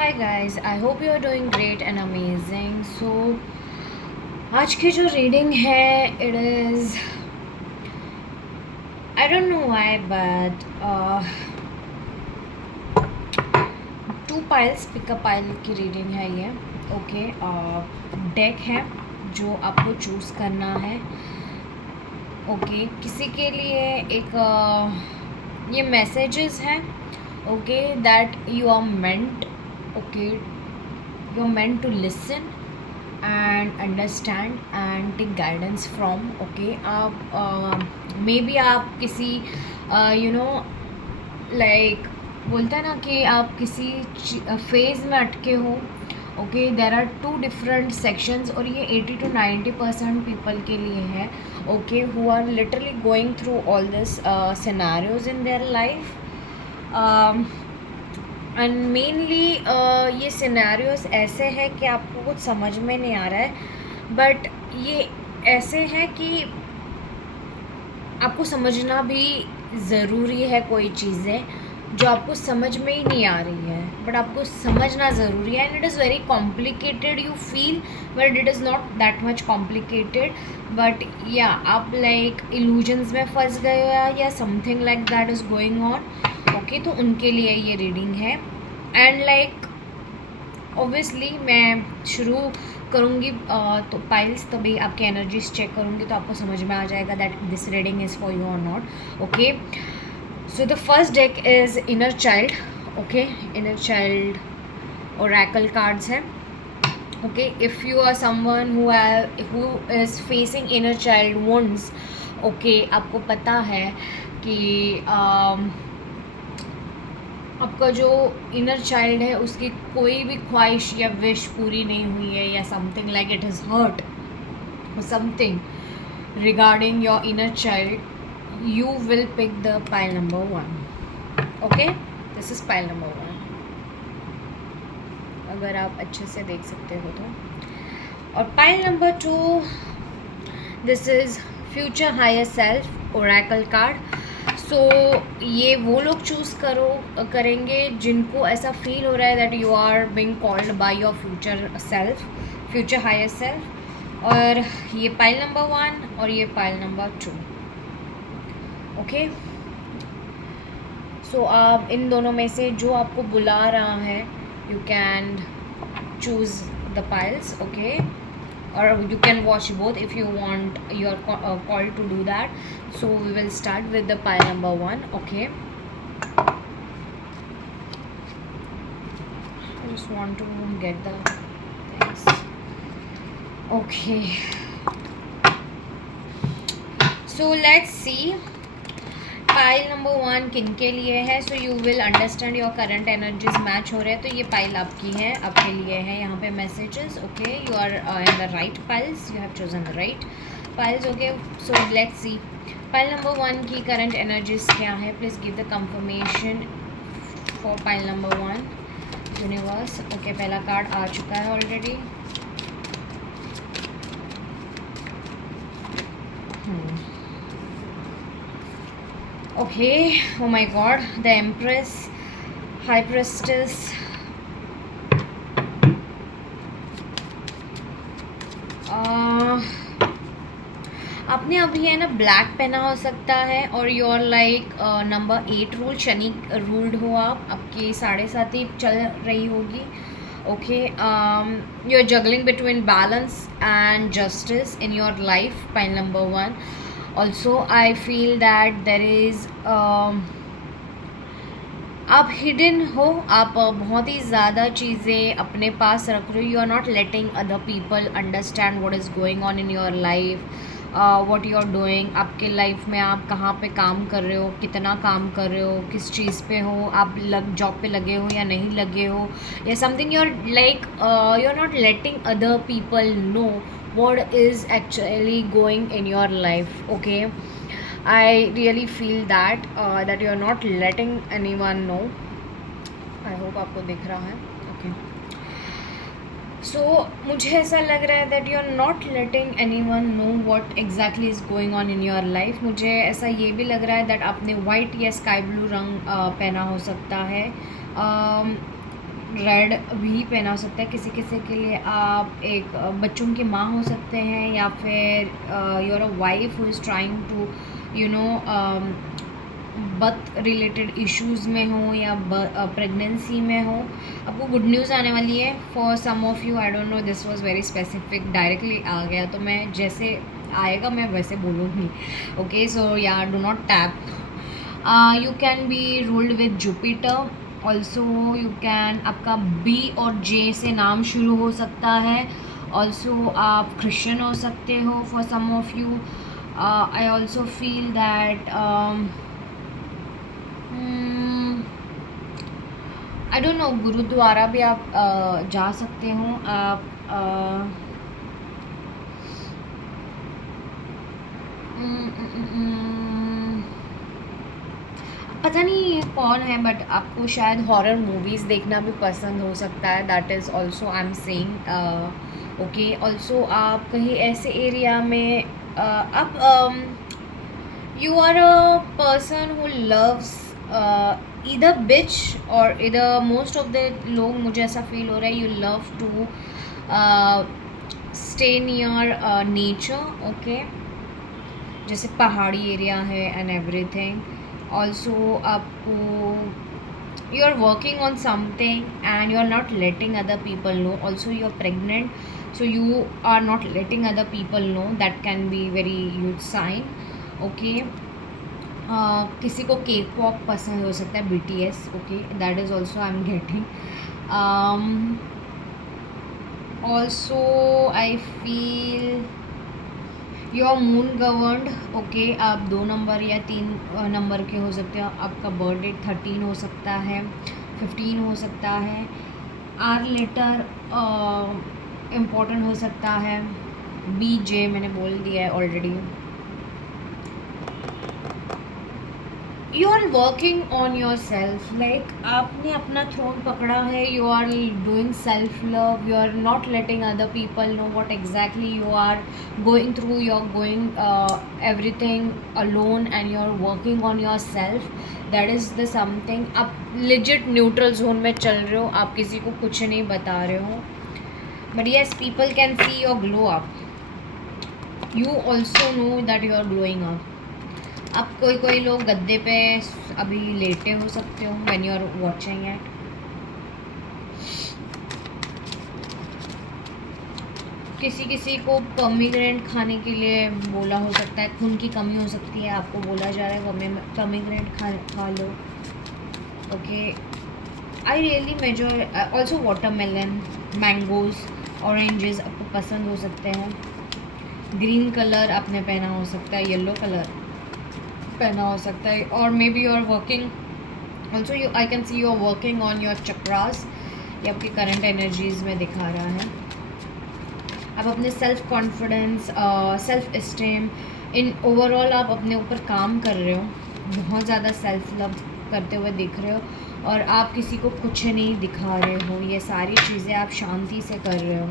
Hi guys, I hope you are doing great and amazing. So आज की जो reading है it is I don't know why but two piles pick a pile की reading है ये। Okay, deck है जो आपको चूज़ करना है। ओके, किसी के लिए एक ये मैसेजेस हैं। Okay, that you are meant, okay, you are meant to listen and understand and take guidance from. Okay, आप मे बी आप किसी लाइक बोलते हैं ना कि आप किसी फेज़ में अटके हो। Okay, there are two different sections और ये 80 to 90% पीपल के लिए है। Okay, who are literally going through all this scenarios in their life and mainly ये सिनेरियोज ऐसे हैं कि आपको कुछ समझ में नहीं आ रहा है, बट ये ऐसे हैं कि आपको समझना भी ज़रूरी है। कोई चीज़ें जो आपको समझ में ही नहीं आ रही है बट आपको समझना ज़रूरी है, and it is very complicated you feel, but it is not that much complicated. But या आप लाइक इल्यूजन्स में फंस गए या something like that is going on. Okay, तो उनके लिए ये रीडिंग है। एंड लाइक ऑब्वियसली मैं शुरू करूँगी तो पाइल्स तभी आपकी एनर्जीज चेक करूँगी तो आपको समझ में आ जाएगा that this reading is for you or not. Okay, so the first deck is inner child. Okay, inner child oracle cards हैं। Okay, if you are someone who is facing inner child wounds, okay, आपको पता है कि आपका जो inner child है उसकी कोई भी ख्वाहिश या विश पूरी नहीं हुई है या something like it is hurt or something regarding your inner child, you will pick the pile number 1. Okay, this is pile number 1, अगर आप अच्छे से देख सकते हो तो। और pile number 2, this is future higher self oracle card. सो ये वो लोग चूज़ करेंगे जिनको ऐसा फील हो रहा है that you are being called by your future self, future higher self. और ये पाइल नंबर 1 और ये पाइल नंबर 2। ओके, सो आप इन दोनों में से जो आपको बुला रहा है you can choose the piles. Okay, or you can watch both if you want, you are called to do that. So we will start with the pile number 1. Okay, I just want to get the things. Okay, so let's see pile number 1 किन के लिए है। So you will understand your current energies match हो रहे हैं तो ये pile आपकी है, आपके लिए है यहाँ पे messages. Okay, you are in the right piles, you have chosen the right piles. Okay, so let's see pile number 1 की करंट एनर्जीज क्या है। Please give the confirmation for pile number 1 universe. Okay, पहला card आ चुका है already. Okay, oh my god, the Empress, High Priestess, आपने अभी है ना ब्लैक पहना हो सकता है और your like number 8 rule, Shani ruled हो आप, आपकी 7.5 चल रही होगी। Okay, you are juggling between balance and justice in your life, pile number 1। Also I feel that there is आप हिडन हो, आप बहुत ही ज़्यादा चीज़ें अपने पास रख रहे हो। You are not letting other people understand what is going on in your life, what you are doing. आपके लाइफ में आप कहाँ पे काम कर रहे हो, कितना काम कर रहे हो, किस चीज़ पे हो, आप जॉब पे लगे हो या नहीं लगे हो, या something you are like you are not letting other people know what is actually going in your life. Okay, I really feel that that you are not letting anyone know. I hope आपको दिख रहा है। okay, so मुझे ऐसा लग रहा है that you are not letting anyone know what exactly is going on in your life. मुझे ऐसा ये भी लग रहा है that आपने white या sky blue रंग पहना हो सकता है। रेड भी पहना हो सकता है। किसी किसी के लिए आप एक बच्चों की माँ हो सकते हैं, या फिर you are a wife who is trying to you know birth related issues में हो, या प्रेगनेंसी में हो। आपको गुड न्यूज़ आने वाली है for some of you. I don't know, this was very specific, directly आ गया तो मैं जैसे आएगा मैं वैसे बोलूँगी। ओके, सो या do not tap. You can be ruled with Jupiter. Also you can, आपका बी और जे से नाम शुरू हो सकता है। ऑल्सो आप क्रिश्चियन हो सकते हो for some of you. I also feel that I don't know, gurdwara भी आप जा सकते हो। आप पता नहीं ये कौन है, बट आपको शायद हॉरर मूवीज़ देखना भी पसंद हो सकता है। That is also I am saying. Okay, also आप कहीं ऐसे एरिया में आप you are a person who loves either bitch or either most of the लोग, मुझे ऐसा फील हो रहा है, you love to stay near nature. Okay, जैसे पहाड़ी एरिया है एंड एवरीथिंग। ऑल्सो आपको you are working on something and you are not letting other people know. Also you are pregnant, so you are not letting other people know. That can be very huge sign. Okay, किसी को K pop पसंद हो सकता है, BTS. Okay, that is also I am getting. Also I feel you are moon governed. Okay, आप 2 number या 3 number के हो सकते हो। आपका बर्थ डेट 13 हो सकता है, 15 हो सकता है। आर लेटर इम्पोर्टेंट हो सकता है। BJ मैंने बोल दिया है already. You are working on yourself, like आपने अपना थ्रोन पकड़ा है। You are doing self love, you are not letting other people know what exactly you are going through. You are going everything alone and you are working on yourself. That is the something. आप legit neutral zone में चल रहे हो, आप किसी को कुछ नहीं बता रहे हो, but yes people can see your glow up. You also know that you are glowing up. अब कोई लोग गद्दे पे अभी लेटे हो सकते हो when you are watching it. किसी को पोमीग्रेनेट खाने के लिए बोला हो सकता है, खून की कमी हो सकती है, आपको बोला जा रहा है पोमीग्रेनेट खा लो। Okay, I really major. Also watermelon, mangoes, oranges आपको पसंद हो सकते हैं। ग्रीन कलर आपने पहना हो सकता है, येलो कलर पहना हो सकता है। और maybe you are working also, you I can see you are working on your chakras. ये आपकी करंट एनर्जीज में दिखा रहा है। आप अपने self confidence, self esteem, in overall आप अपने ऊपर काम कर रहे हो, बहुत ज़्यादा सेल्फ लव करते हुए दिख रहे हो, और आप किसी को कुछ नहीं दिखा रहे हो। ये सारी चीज़ें आप शांति से कर रहे हो।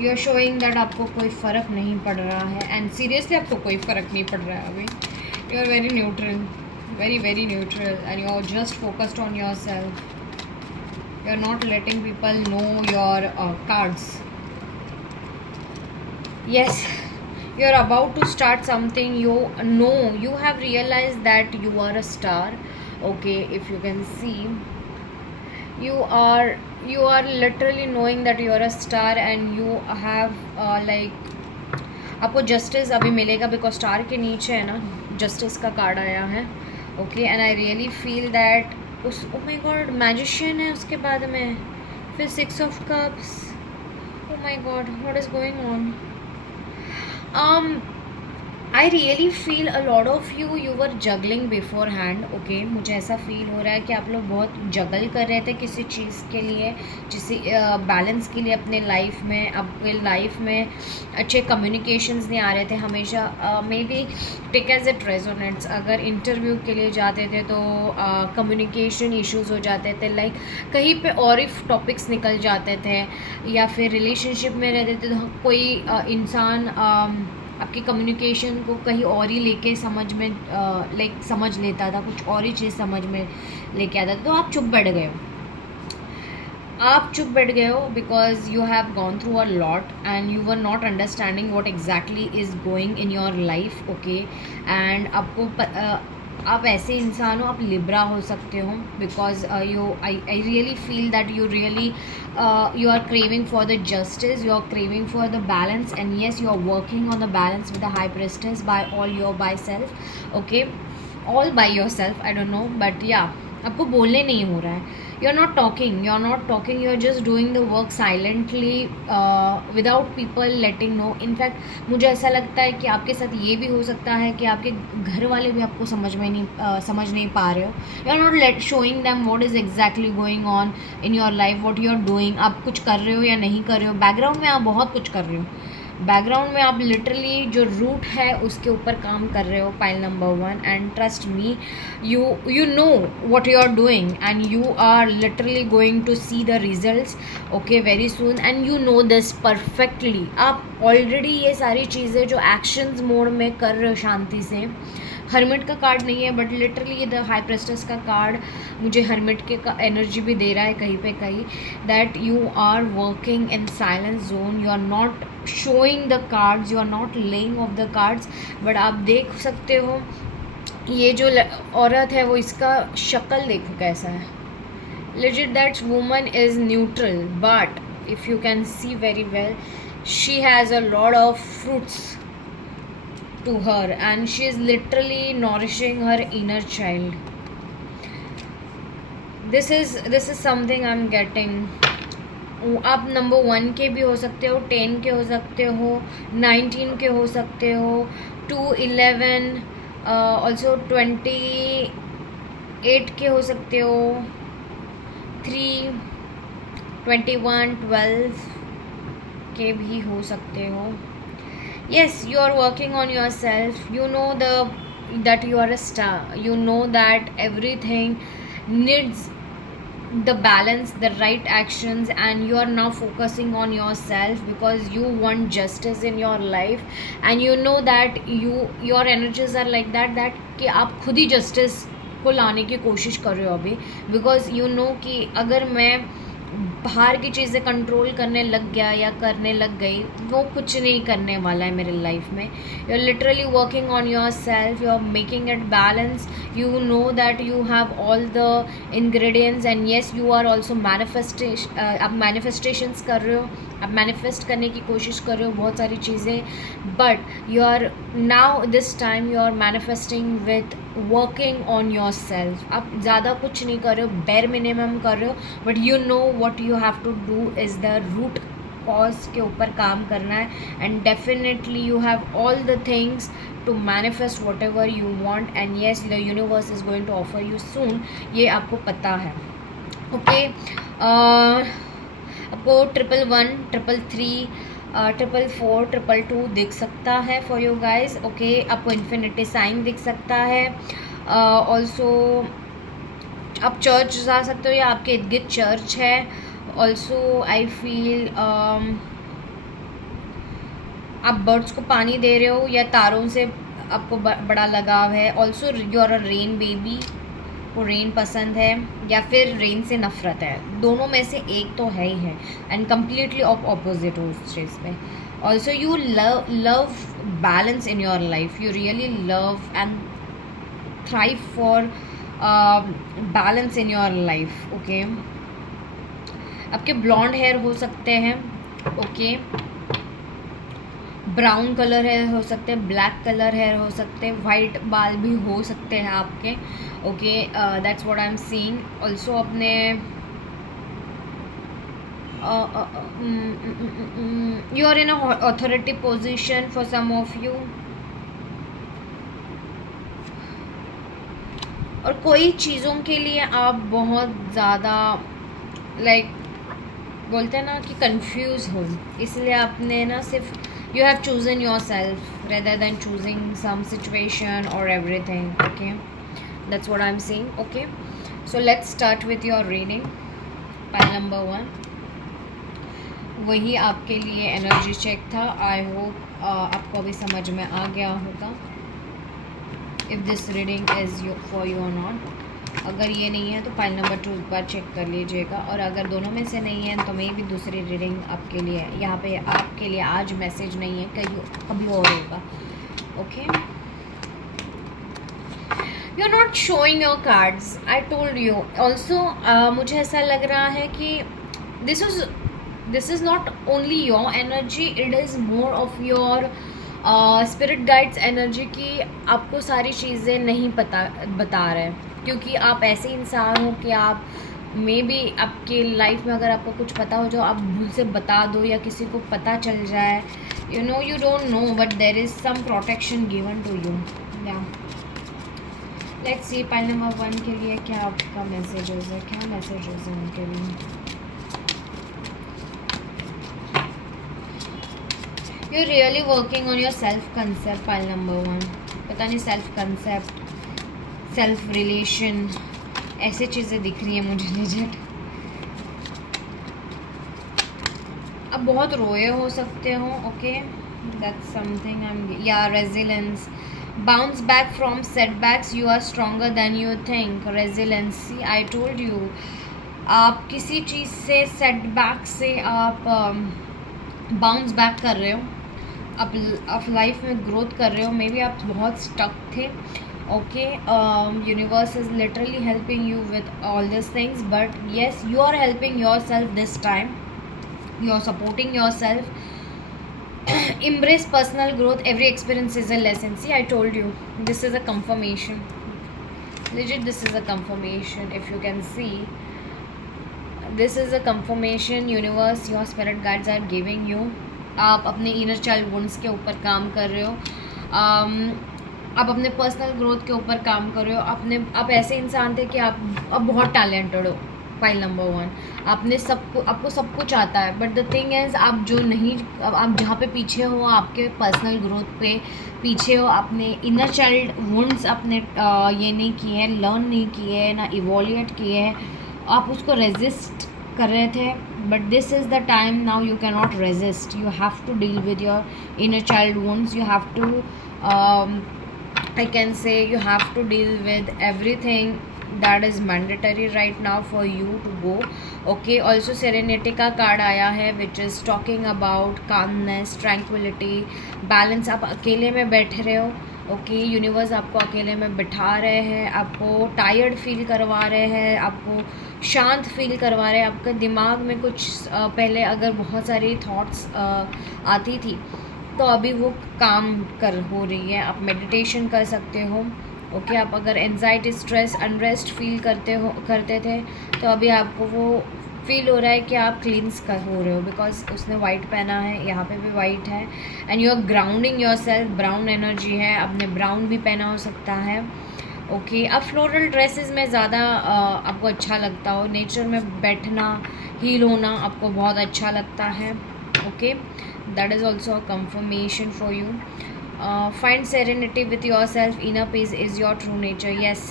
यू आर शोइंग दैट आपको कोई फ़र्क नहीं पड़ रहा है, एंड सीरियसली आपको कोई फ़र्क नहीं पड़ रहा है अभी। You are very neutral, very very neutral, and you are just focused on yourself. You are not letting people know your cards. Yes, you are about to start something. You know, you have realized that you are a star. Okay, if you can see, you are literally knowing that you are a star, and you have like आपको justice अभी मिलेगा, because star के नीचे है ना justice का card आया है। Okay, and I really feel that उस, ओ माय गॉड, मैजिशियन है उसके बाद में, फिर 6 of cups. Oh my God, what is going on? I really feel a lot of you were juggling before hand. Okay, मुझे ऐसा feel हो रहा है कि आप लोग बहुत जगल कर रहे थे किसी चीज़ के लिए, जिसे बैलेंस के लिए अपने लाइफ में। आपके लाइफ में अच्छे कम्युनिकेशंस नहीं आ रहे थे हमेशा। Maybe take as it resonates, अगर इंटरव्यू के लिए जाते थे तो कम्युनिकेशन इश्यूज़ हो जाते थे, लाइक कहीं पे और ही टॉपिक्स निकल जाते थे, या फिर रिलेशनशिप में रहते थे तो कोई इंसान आपकी कम्युनिकेशन को कहीं और ही लेके समझ में समझ लेता था, कुछ और ही चीज़ समझ में लेके आता था, तो आप चुप बैठ गए हो। आप चुप बैठ गए हो because you have gone through a lot and you were not understanding what exactly is going in your life, okay. And आप ऐसे इंसान हो, आप लिब्रा हो सकते हो, because I really feel that you are craving for the justice, you are craving for the balance, and yes, you are working on the balance with the high priestess by self, okay, all by yourself, I don't know, but yeah, आपको बोलने नहीं हो रहा है, you are not talking, you are just doing the work silently without people letting know. In fact मुझे ऐसा लगता है कि आपके साथ ये भी हो सकता है कि आपके घर वाले भी आपको समझ नहीं पा रहे हो, you are not showing them what is exactly going on in your life, what you are doing, आप कुछ कर रहे हो या नहीं कर रहे हो, बैकग्राउंड में आप बहुत कुछ कर रहे हो, बैकग्राउंड में आप लिटरली जो रूट है उसके ऊपर काम कर रहे हो, pile number 1, and trust me, you know what you are doing and you are literally going to see the results, okay, very soon, and you know this perfectly। आप ऑलरेडी ये सारी चीज़ें जो एक्शंस मोड में कर रहे हो शांति से, हर्मिट का कार्ड नहीं है बट लिटरली ये द हाई प्रेस्टेस का कार्ड मुझे हर्मिट के का एनर्जी भी दे रहा है कहीं पे कहीं, that you are working in silence zone, you are not showing the cards, you are not laying off the cards, but आप देख सकते हो ये जो औरत है वो इसका शक्ल देखो कैसा है, legit that woman is neutral, but if you can see very well, she has a lot of fruits to her and she is literally nourishing her inner child। this is something I'm getting। आप number 1 के भी हो सकते हो, 10 के हो सकते हो, 19 के हो सकते हो, 2, 11, ऑल्सो 28 के हो सकते हो, 3, 21, 12 के भी हो सकते हो। Yes, you are working on yourself, you know that you are a star, you know that everything needs the balance, the right actions, and you are now focusing on yourself because you want justice in your life, and you know that your energies are like that कि आप खुद ही justice को लाने की कोशिश कर रहे हो अभी, बिकॉज यू नो कि अगर मैं बाहर की चीज़ें कंट्रोल करने लग गया या करने लग गई, वो कुछ नहीं करने वाला है मेरे लाइफ में। You are literally working on yourself, you are making it balance, you know that you have all the ingredients, and yes you are also आप मैनिफेस्टेशंस कर रहे हो, आप मैनिफेस्ट करने की कोशिश कर रहे हो बहुत सारी चीज़ें, but you are now this time you are manifesting with working on yourself. आप ज़्यादा कुछ नहीं कर रहे हो, बेर मिनिमम कर रहे हो, but you know what you have to do is the root cause के ऊपर काम करना है, and definitely you have all the things to manifest whatever you want, and yes the universe is going to offer you soon, ये आपको पता है, okay. आपको 111, 333, 444, 222 दिख सकता है फॉर यू गाइज, ओके। आपको इन्फिनिटी साइन दिख सकता है, ऑल्सो आप चर्च जा सकते हो या आपके इर्द गिर्द चर्च है, ऑल्सो आई फील आप बर्ड्स को पानी दे रहे हो या तारों से आपको बड़ा लगाव है, also you are a rain baby, को रेन पसंद है या फिर रेन से नफ़रत है, दोनों में से एक तो है ही है, एंड कम्प्लीटली ऑपोजिट हो उस चीज़ में। Also you love balance in your life, you really love and thrive for balance in your life, okay. आपके ब्लॉन्ड हेयर हो सकते हैं, ओके, ब्राउन कलर हेयर हो सकते हैं, ब्लैक कलर हेयर हो सकते हैं, वाइट बाल भी हो सकते हैं आपके, okay, that's what I am seeing. Also अपने you are in a authority position for some of you, और कोई चीज़ों के लिए आप बहुत ज़्यादा बोलते हैं ना कि कंफ्यूज हो, इसलिए आपने ना सिर्फ you have chosen yourself rather than choosing some situation or everything, okay, that's what I'm saying, okay। So let's start with your reading, pile number 1, वही आपके लिए एनर्जी चेक था। आई होप आपको अभी समझ में आ गया होगा if this reading is you for you or not. अगर ये नहीं है तो पाइल नंबर 2 एक बार चेक कर लीजिएगा, और अगर दोनों में से नहीं है तो मे भी दूसरी रीडिंग आपके लिए है। यहाँ पे आपके लिए आज मैसेज नहीं है, कभी और होगा। Okay, you are not showing your cards, I told you also. मुझे ऐसा लग रहा है कि this is not only your energy, it is more of your spirit guides energy की आपको सारी चीज़ें नहीं बता रहे, क्योंकि आप ऐसे इंसान हो कि आप मे बी आपके लाइफ में अगर आपको कुछ पता हो जो आप भूल से बता दो या किसी को पता चल जाए, you don't know but there is some protection given to you. Yeah let's see pile number 1 के लिए क्या आपका मैसेजेस है, क्या मैसेजेस है उनके लिए। You really working on your self concept, pile number 1। पता नहीं सेल्फ कंसेप्ट, सेल्फ रिलेशन, ऐसी चीज़ें दिख रही हैं मुझे निजट। अब बहुत रोए हो सकते हो, okay, that's something I am, yeah resilience, bounce back from setbacks, you are stronger than you think, resiliency, I told you. आप किसी चीज़ से, सेटबैक से आप बाउंस बैक कर रहे हो, आप लाइफ में ग्रोथ कर रहे हो। मे बी आप बहुत स्टक थे, okay, universe is literally helping you with all this things, but yes you are helping yourself this time, you are supporting yourself. Embrace personal growth, every experience is a lesson. See, I told you, this is a confirmation, legit, this is a confirmation. If you can see, this is a confirmation universe, your spirit guides are giving you. आप अपने inner child wounds के ऊपर काम कर रहे हो, आप अपने पर्सनल ग्रोथ के ऊपर काम कर रहे हो। आप ऐसे इंसान थे कि आप अब बहुत टैलेंटेड हो, फाइल नंबर 1। आपको सब कुछ आता है, बट द थिंग इज़ आप जो नहीं, आप जहाँ पे पीछे हो, आपके पर्सनल ग्रोथ पे पीछे हो, आपने इनर चाइल्ड वुंड्स अपने ये नहीं किए हैं, लर्न नहीं किए हैं, ना इवोल्यूट किए हैं, आप उसको रेजिस्ट कर रहे थे। But this is the time now, you can not resist, you have to deal with your inner child wounds, you have to I can say you have to deal with everything that is mandatory right now for you to go. Okay, also serenity का card आया है which is talking about calmness, tranquility, balance। आप अकेले में बैठ रहे हो, okay, universe आपको अकेले में बिठा रहे हैं, आपको टायर्ड फील करवा रहे हैं, आपको शांत फील करवा रहे हैं। आपका दिमाग में कुछ पहले अगर बहुत सारी थॉट्स आती थी तो अभी वो काम हो रही है, आप मेडिटेशन कर सकते हो, ओके। आप अगर एंजाइटी, स्ट्रेस, अनरेस्ट फील करते थे तो अभी आपको वो फील हो रहा है कि आप क्लींस हो रहे हो, बिकॉज उसने वाइट पहना है, यहाँ पे भी वाइट है, and you are grounding yourself. Brown energy है, आपने ब्राउन भी पहना हो सकता है, ओके। अब फ्लोरल ड्रेसेस में ज़्यादा आपको अच्छा लगता हो, नेचर में बैठना, हील होना आपको बहुत अच्छा लगता है, okay. That is also a confirmation for you. Find serenity with yourself, inner peace is your true nature. Yes,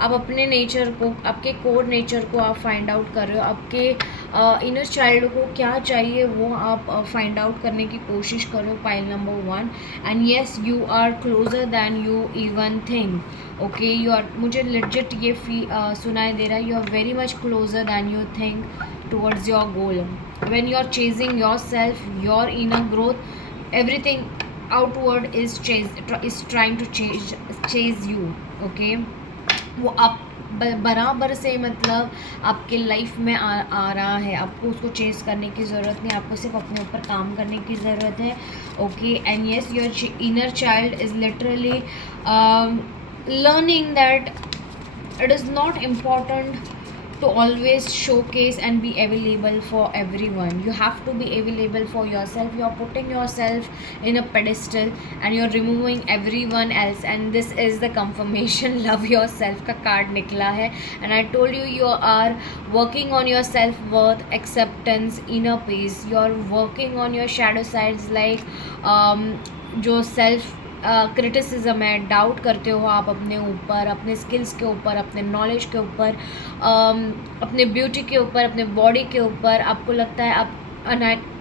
आप अपने नेचर को, आपके कोर नेचर को आप फाइंड आउट कर रहे हो, आपके इनर चाइल्ड को क्या चाहिए वो आप फाइंड आउट करने की कोशिश करो, pile number 1। And yes, you are closer than you even think, okay. You are, मुझे लेजिट ये सुनाई दे रहा है, you are very much closer than you think towards your goal. When you are chasing yourself, your inner growth, everything outward is trying to chase you, okay। वो आप बराबर से, मतलब आपके लाइफ में आ रहा है, आपको उसको चेस करने की ज़रूरत नहीं, आपको सिर्फ अपने ऊपर काम करने की ज़रूरत है, okay. And yes, your inner child is literally learning that it is not important to always showcase and be available for everyone. You have to be available for yourself. You are putting yourself in a pedestal and you are removing everyone else, and this is the confirmation love yourself का card निकला है। and I told you, you are working on your self worth, acceptance, inner peace. You are working on your shadow sides, like जो self criticism है, doubt करते हो आप अपने ऊपर, अपने स्किल्स के ऊपर, अपने नॉलेज के ऊपर, अपने ब्यूटी के ऊपर, अपने बॉडी के ऊपर। आपको लगता है आप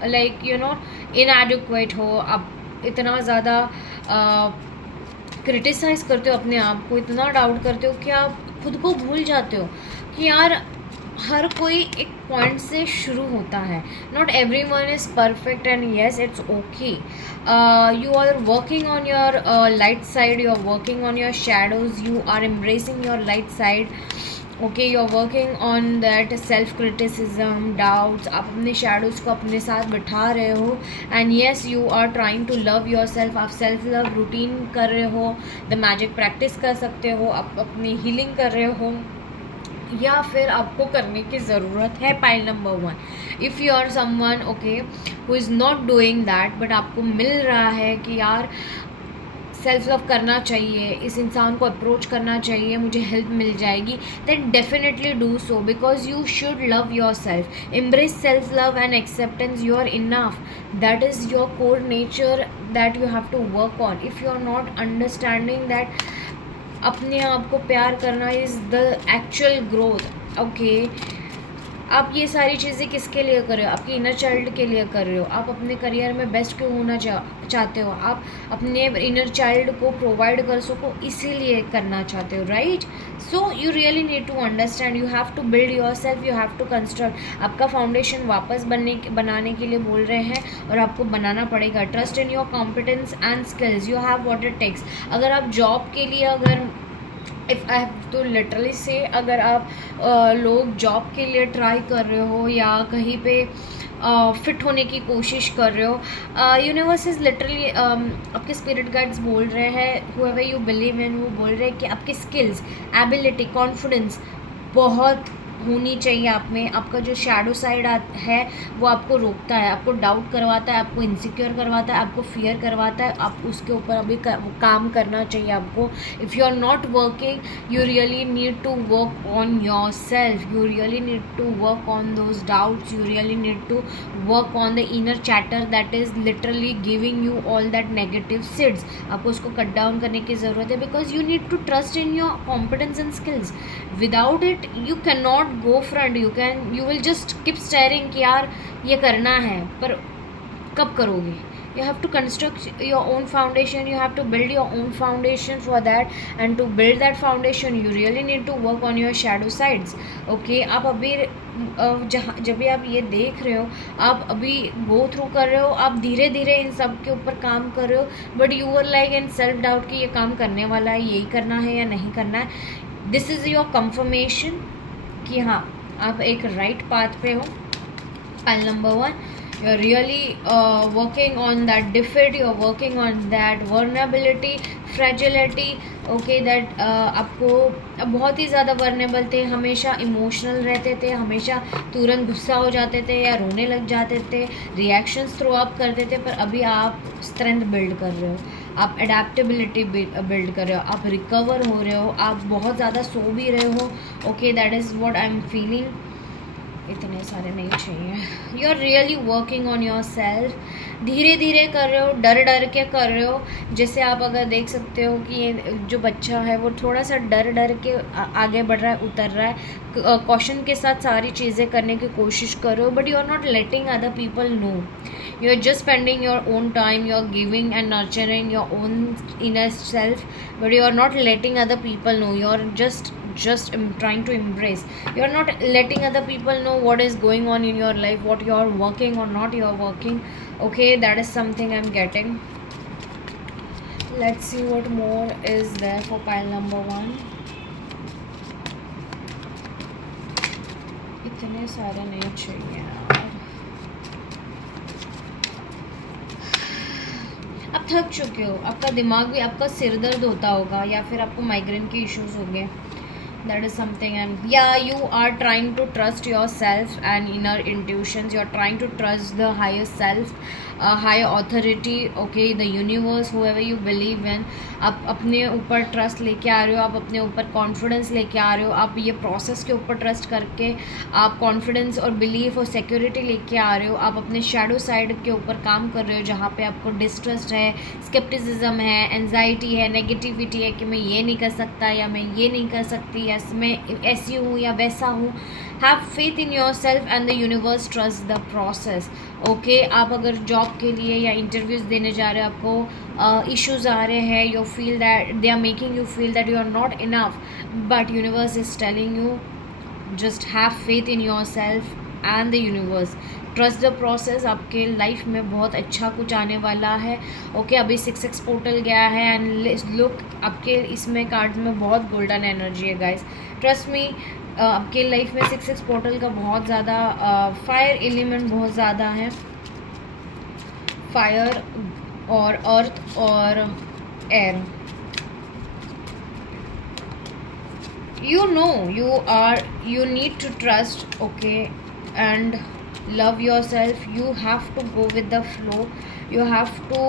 लाइक यू नो इनएडिक्वेट हो, आप इतना ज़्यादा क्रिटिसाइज़ करते हो अपने आप को, इतना डाउट करते हो कि आप खुद को भूल जाते हो कि यार हर कोई एक पॉइंट से शुरू होता है. Not everyone is perfect and yes it's okay. You are working on your light side, you are working on your shadows, you are embracing your light side. Okay, you are working on that self criticism, doubts. आप अपने shadows को अपने साथ बिठा रहे हो. And yes, you are trying to love yourself. आप self love routine कर रहे हो, द मैजिक प्रैक्टिस कर सकते हो, आप अपनी हीलिंग कर रहे हो, या फिर आपको करने की ज़रूरत है. Pile number 1, if you are someone okay who is not doing that, but आपको मिल रहा है कि यार सेल्फ लव करना चाहिए, इस इंसान को अप्रोच करना चाहिए, मुझे हेल्प मिल जाएगी, then definitely do so, because you should love yourself. Embrace self love and acceptance. You are enough. That is your core nature that you have to work on. If you are not understanding that अपने आप को प्यार करना is the actual growth. Okay, आप ये सारी चीज़ें किसके लिए कर रहे हो? आपके इनर चाइल्ड के लिए कर रहे हो. आप अपने करियर में बेस्ट क्यों होना चाहते हो? आप अपने इनर चाइल्ड को प्रोवाइड कर सको, इसीलिए करना चाहते हो, right? So you really need to understand. You have to build yourself, you have to construct. आपका फाउंडेशन वापस बनाने के लिए बोल रहे हैं और आपको बनाना पड़ेगा. Trust in your competence and skills. You have what it takes. अगर आप जॉब के लिए, अगर if I have to literally say, अगर आप लोग जॉब के लिए ट्राई कर रहे हो या कहीं पे फिट होने की कोशिश कर रहे हो, यूनिवर्स इज़ लिटरली आपके स्पिरिट गाइड्स बोल रहे हैं, हुएवर यू बिलीव इन, वो बोल रहे हैं कि आपके स्किल्स, एबिलिटी, कॉन्फिडेंस बहुत होनी चाहिए आप में. आपका जो शैडो साइड है वो आपको रोकता है, आपको डाउट करवाता है, आपको इनसिक्योर करवाता है, आपको फियर करवाता है. आप उसके ऊपर अभी काम करना चाहिए आपको. If you are not working, you really need to work on yourself. You really need to work on those doubts. You really need to work on the inner chatter that is literally giving you all that negative seeds. आपको उसको cut down करने की ज़रूरत है, because you need to trust in your competence and skills. Without it you can not go front. you will just keep staring कि यार ये करना है, पर कब करोगे? You have to construct your own foundation. You have to build your own foundation for that, and to build that foundation you really need to work on your shadow sides. Okay, आप अभी जब भी आप ये देख रहे हो, आप अभी गो थ्रू कर रहे हो, आप धीरे धीरे इन सब के ऊपर काम कर रहे हो, but you are like in self doubt कि ये काम करने वाला है, यही करना है या नहीं करना है. दिस इज़ योर कंफर्मेशन कि हाँ आप एक राइट पाथ पे हो. Pile number 1, you are really working on that defeat, you are working on that vulnerability, fragility. Okay, that आपको बहुत ही ज़्यादा वर्नेबल थे, हमेशा इमोशनल रहते थे, हमेशा तुरंत गुस्सा हो जाते थे या रोने लग जाते थे, रिएक्शंस थ्रो अप करते थे. पर अभी आप स्ट्रेंथ बिल्ड कर रहे हो, आप अडेप्टेबिलिटी बिल्ड कर रहे हो, आप रिकवर हो रहे हो, आप बहुत ज़्यादा सो भी रहे हो. Okay, that is what I am feeling. इतने सारे नहीं चाहिए. You are really working on yourself. धीरे धीरे कर रहे हो, डर डर के कर रहे हो. जैसे आप अगर देख सकते हो कि ये जो बच्चा है वो थोड़ा सा डर डर के आगे बढ़ रहा है, उतर रहा है, कॉशन के साथ सारी चीज़ें करने की कोशिश कर रहे हो, but you are not letting other people know. You are just spending your own time, you are giving and nurturing your own inner self, but you are not letting other people know. You are just trying to embrace. You are not letting other people know what is going on in your life, what you are working or not you are working. Okay, that is something I'm getting. Let's see what more is there for pile number 1. इतने सारे नहीं चाहिए. आप थक चुके हो, आपका दिमाग भी, आपका सिर दर्द होता होगा या फिर आपको माइग्रेन के इश्यूज हो गए. that is something. And yeah, you are trying to trust yourself and inner intuitions. You are trying to trust the higher self, higher authority, okay, the universe, whoever you believe in. आप अपने ऊपर trust लेके आ रहे हो, आप अपने ऊपर confidence लेके आ रहे हो, आप ये प्रोसेस के ऊपर ट्रस्ट करके आप कॉन्फिडेंस और बिलीफ और सिक्योरिटी लेके आ रहे हो. आप अपने शैडो साइड के ऊपर काम कर रहे हो जहाँ पे आपको डिस्ट्रस्ट है, स्केप्टिसिज्म है, एंजाइटी है, नेगेटिविटी है कि मैं ये नहीं कर सकता या मैं ये नहीं कर सकती या मैं ऐसी हूँ या वैसा हूँ. Have faith in yourself and the universe trust the process. Okay, आप अगर जॉब के लिए या इंटरव्यूज़ देने जा रहे हो, आपको इश्यूज आ रहे हैं, you feel that they are making you feel that you are not enough, but universe is telling you just have faith in yourself and the universe, trust the process. आपके life में बहुत अच्छा कुछ आने वाला है। Okay, अभी 6x portal गया है एंड लुक, आपके इसमें कार्ड्स में बहुत गोल्डन एनर्जी है गाइस, ट्रस्ट मी। आपके लाइफ में 6x पोर्टल का बहुत ज़्यादा फायर एलिमेंट बहुत ज़्यादा है, फायर और अर्थ और air. you need to trust, okay, and love yourself. You have to go with the flow. You have to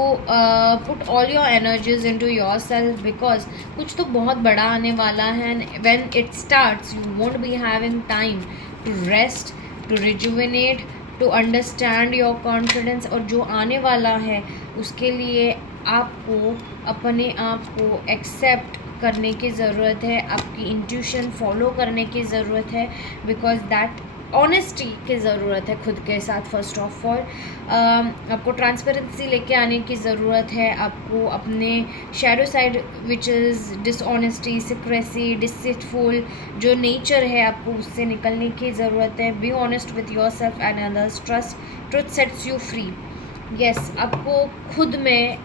put all your energies into yourself, because कुछ तो बहुत बड़ा आने वाला है, and when it starts you won't be having time to rest, to rejuvenate, to understand your confidence। और जो आने वाला है उसके लिए आपको अपने आप को एक्सेप्ट करने की ज़रूरत है, आपकी इंट्यूशन फॉलो करने की ज़रूरत है, बिकॉज दैट ऑनेस्टी की ज़रूरत है खुद के साथ। फर्स्ट ऑफ ऑल आपको ट्रांसपेरेंसी लेके आने की ज़रूरत है, आपको अपने shadow side which is dishonesty, secrecy, deceitful जो नेचर है, आपको उससे निकलने की ज़रूरत है। Be honest with yourself and others, truth sets you free. Yes, आपको खुद में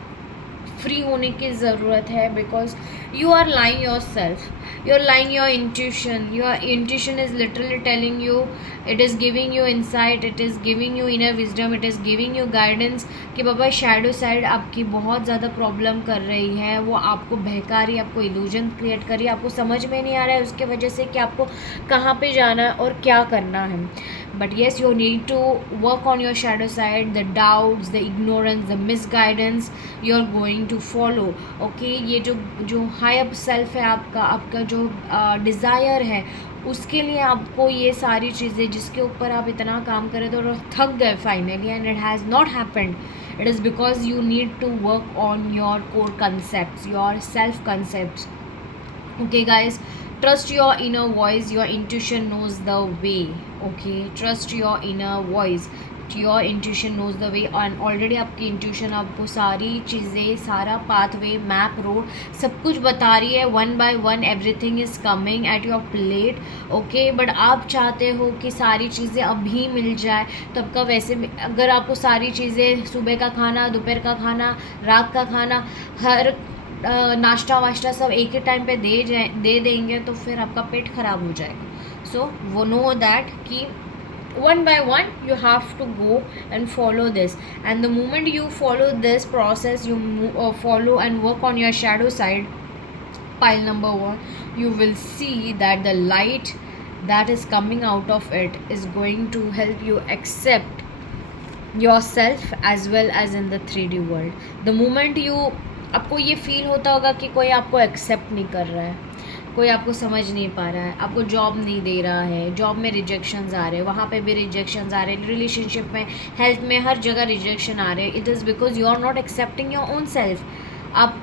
फ्री होने की ज़रूरत है, because you are lying yourself, you are lying your intuition is literally telling you, it is giving you insight, it is giving you inner wisdom, it is giving you guidance कि बाबा shadow side आपकी बहुत ज़्यादा problem कर रही है, वो आपको बहका रही है, आपको इल्यूजन क्रिएट कर रही है, आपको समझ में नहीं आ रहा है उसके वजह से कि आपको कहाँ पे जाना है और क्या करना है। But yes, you need to work on your shadow side, the doubts, the ignorance, the misguidance you're going to follow. Okay, ये जो high up self है आपका जो desire है, उसके लिए आपको ये सारी चीज़ें जिसके ऊपर आप इतना काम कर रहे थे और थक गए finally, and it has not happened, it is because you need to work on your core concepts, your self concepts. Okay guys, trust your inner voice, your intuition knows the way. Okay, trust your inner voice, your intuition knows the way, and already आपकी intuition आपको सारी चीज़ें, सारा pathway, map, road सब कुछ बता रही है। one by one everything is coming at your plate. okay, but आप चाहते हो कि सारी चीज़ें अभी मिल जाए, तो आपका वैसे अगर आपको सारी चीज़ें सुबह का खाना, दोपहर का खाना, रात का खाना, हर नाश्ता वाश्ता सब एक ही टाइम पे दे देंगे तो फिर आपका पेट ख़राब हो जाएगा। सो वो नो दैट कि one by one you have to go and follow this, and the moment you follow this process, you follow and work on your shadow side, pile number 1, you will see that the light that is coming out of it is going to help you accept yourself as well as in the 3D world. The moment you आपको ये feel होता होगा कि कोई आपको accept नहीं कर रहा है, कोई आपको समझ नहीं पा रहा है, आपको जॉब नहीं दे रहा है, जॉब में रिजेक्शंस आ रहे हैं, वहाँ पे भी रिजेक्शंस आ रहे हैं, रिलेशनशिप में, हेल्थ में, हर जगह रिजेक्शन आ रहे हैं। It is because you are not accepting your own self. आप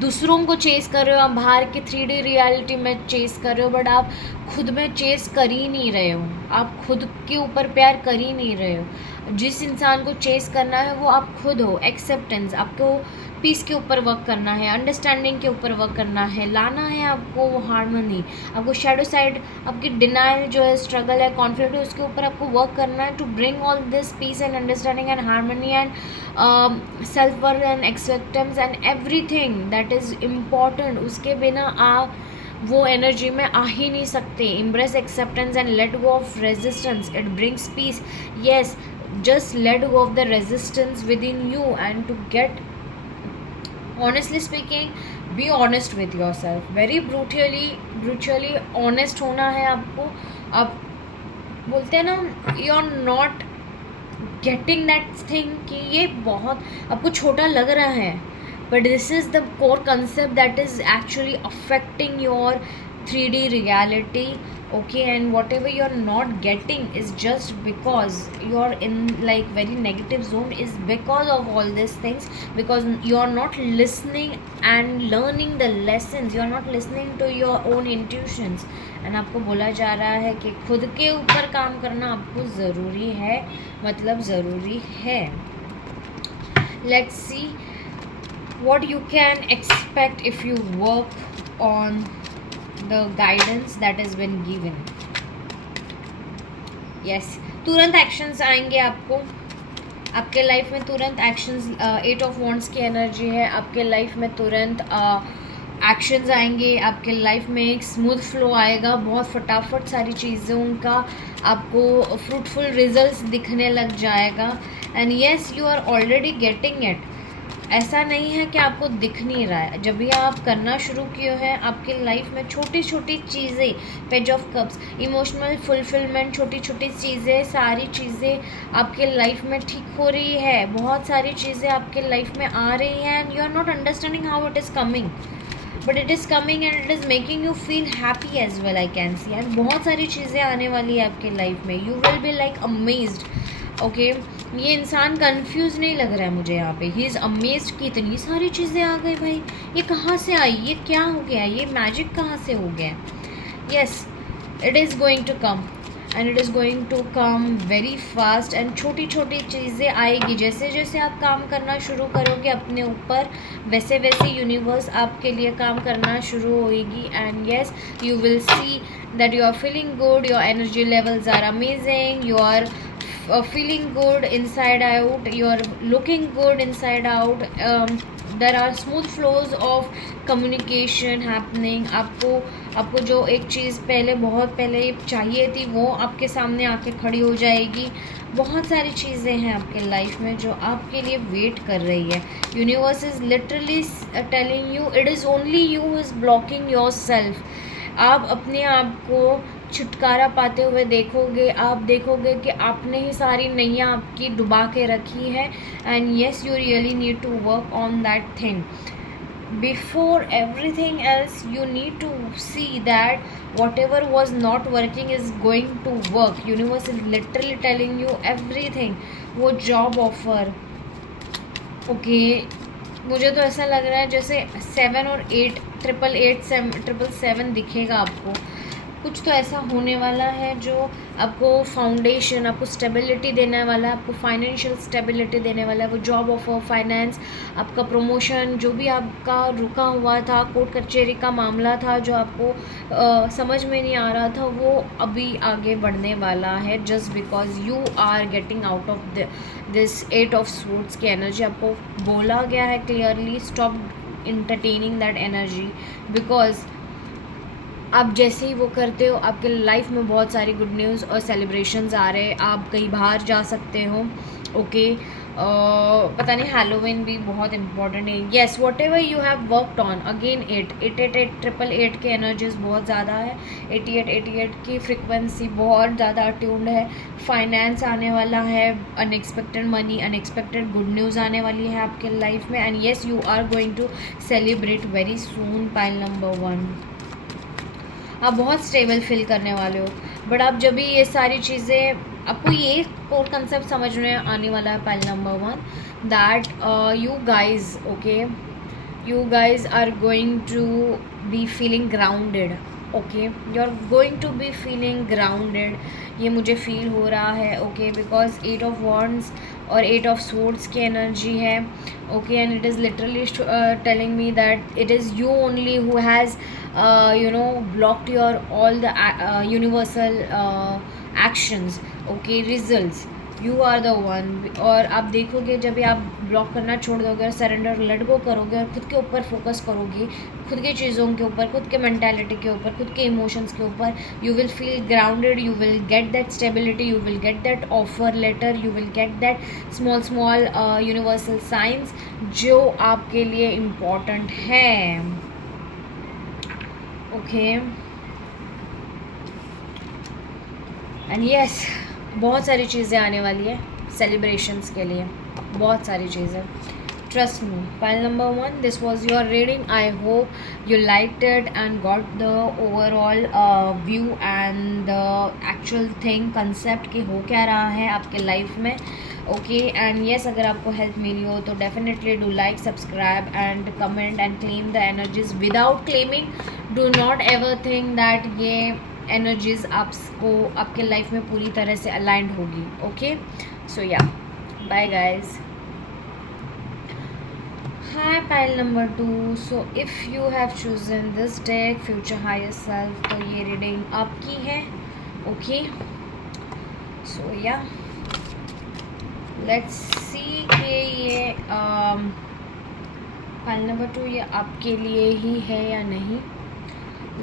दूसरों को चेस कर रहे हो, आप बाहर के 3D रियलिटी में चेस कर रहे हो, बट आप खुद में चेस कर ही नहीं रहे हो, आप खुद के ऊपर प्यार कर ही नहीं रहे हो। जिस इंसान को चेस करना है वो आप खुद हो। एक्सेप्टेंस, आपको पीस के ऊपर वर्क करना है, अंडरस्टैंडिंग के ऊपर वर्क करना है, लाना है आपको वो हार्मनी। आपको शैडो साइड, आपकी डिनाइल जो है, स्ट्रगल है, कॉन्फ्लिक्ट है, उसके ऊपर आपको वर्क करना है to bring all this peace and understanding and harmony and self worth and acceptance and everything that is important. उसके बिना आप वो एनर्जी में आ ही नहीं सकते। Embrace acceptance and let go of resistance, it brings peace. Yes, just let go of the resistance within you, and to get, honestly speaking, be honest with yourself, very brutally honest होना है आपको। आप बोलते हैं ना, you are not getting that thing कि ये बहुत आपको छोटा लग रहा है, but this is the core concept that is actually affecting your 3D reality, okay, and whatever you're not getting is just because you're in like very negative zone, is because of all these things, because you're not listening and learning the lessons, you're not listening to your own intuitions, and आपको बोला जा रहा है कि खुद के ऊपर काम करना आपको ज़रूरी है, मतलब ज़रूरी है. Let's see what you can expect if you work on the guidance that has been given. Yes, तुरंत एक्शंस आएंगे आपको आपके लाइफ में, तुरंत एक्शंस. 8 ऑफ वॉन्ड्स की एनर्जी है आपके लाइफ में, तुरंत एक्शंस आएंगे आपके लाइफ में. एक स्मूथ फ्लो आएगा, बहुत फटाफट सारी चीज़ों का आपको फ्रूटफुल रिजल्ट्स दिखने लग जाएगा. And yes, you are already getting it. ऐसा नहीं है कि आपको दिख नहीं रहा है. जब भी आप करना शुरू किए हैं आपके लाइफ में छोटी छोटी चीज़ें, page of cups, emotional fulfilment, छोटी छोटी चीज़ें, सारी चीज़ें आपके लाइफ में ठीक हो रही है. बहुत सारी चीज़ें आपके लाइफ में आ रही हैं and you are not understanding how it is coming, but it is coming and it is making you feel happy as well, I can see. And बहुत सारी चीज़ें आने वाली है आपके लाइफ में. You will be like amazed. Okay, ये इंसान कंफ्यूज नहीं लग रहा है मुझे यहाँ पे. ही इज़ अमेज्ड कि इतनी सारी चीज़ें आ गई भाई, ये कहाँ से आई, ये क्या हो गया, ये मैजिक कहाँ से हो गया. Yes, it is going to come and it is going to come very fast. And छोटी छोटी चीज़ें आएगी. जैसे जैसे आप काम करना शुरू करोगे अपने ऊपर, वैसे वैसे यूनिवर्स आपके लिए काम करना शुरू होएगी. And yes, you will see that you are feeling good, your energy levels are amazing, you are feeling good inside out, you're looking good inside out. There are smooth flows of communication happening. आपको जो एक चीज़ पहले, बहुत पहले चाहिए थी, वो आपके सामने आके खड़ी हो जाएगी. बहुत सारी चीज़ें हैं आपके लाइफ में जो आपके लिए वेट कर रही है. Universe is literally telling you, it is only you who is blocking your self. आप अपने आप को छुटकारा पाते हुए देखोगे, आप देखोगे कि आपने ही सारी नैया आपकी डुबा के रखी है. And yes, you really need to work on that thing. Before everything else you need to see that whatever was not working is going to work. Universe is literally telling you everything. वो job offer, okay, मुझे तो ऐसा लग रहा है जैसे 7 और 8, 888 दिखेगा आपको. कुछ तो ऐसा होने वाला है जो आपको फाउंडेशन, आपको स्टेबिलिटी देने वाला है, आपको फाइनेंशियल स्टेबिलिटी देने वाला है. वो जॉब ऑफर, फाइनेंस, आपका प्रमोशन, जो भी आपका रुका हुआ था, कोर्ट कचहरी का मामला था जो आपको समझ में नहीं आ रहा था, वो अभी आगे बढ़ने वाला है. Just because you are getting out of this 8 of swords की एनर्जी. आपको बोला गया है clearly, stop entertaining that energy, because आप जैसे ही वो करते हो आपके लाइफ में बहुत सारी गुड न्यूज़ और सेलिब्रेशंस आ रहे हैं. आप कहीं बाहर जा सकते हो. ओके, पता नहीं, हैलोवीन भी बहुत इंपॉर्टेंट है. Yes, what ever you have worked on, again 888 के एनर्जीज बहुत ज़्यादा है. 88 की फ्रिक्वेंसी बहुत ज़्यादा अट्यून्ड है. फाइनेंस आने वाला है, unexpected money, unexpected good news आने वाली है आपके लाइफ में. And yes, you are going to celebrate very soon. Pile number 1, आप बहुत स्टेबल फील करने वाले हो. बट आप जब भी ये सारी चीज़ें, आपको ये कोर कंसेप्ट समझ में आने वाला है. Pile number 1, that you guys, okay, you guys are going to be feeling grounded. Okay, you are going to be feeling grounded. ये मुझे फील हो रहा है. ओके, बिकॉज 8 ऑफ वॉन्ड्स और 8 ऑफ स्वॉर्ड्स की एनर्जी है. Okay, and it is literally telling me that it is you only who has blocked your all the universal actions. Okay, results, you are the one. और आप देखोगे जब भी आप block करना छोड़ दोगे और सरेंडर, लेट गो करोगे और खुद के ऊपर फोकस करोगे, खुद की चीज़ों के ऊपर, खुद के मेंटालिटी के ऊपर, खुद के इमोशंस के ऊपर, you will feel grounded. You will get that stability, you will get that offer letter, you will get that small universal science जो आपके लिए इम्पॉर्टेंट है. ओके, एंड यस, बहुत सारी चीज़ें आने वाली है सेलिब्रेशंस के लिए, बहुत सारी चीज़ें. trust me. Pile number 1, this was your reading. I hope you liked it and got the overall view and the actual thing concept कि हो क्या रहा है आपके लाइफ में. ओके एंड येस, अगर आपको हेल्प मिली हो तो definitely do like, subscribe and comment and claim the energies without claiming. Do not ever think that ये एनर्जीज आपको आपके लाइफ में पूरी तरह से अलाइंड होगी. Okay, so yeah, bye guys. Hi, pile number 2. So if you have chosen this deck, future higher self, तो ये रीडिंग आपकी है. ओके, सो या, लेट्स सी कि ये पाइल नंबर 2 ये आपके लिए ही है या नहीं.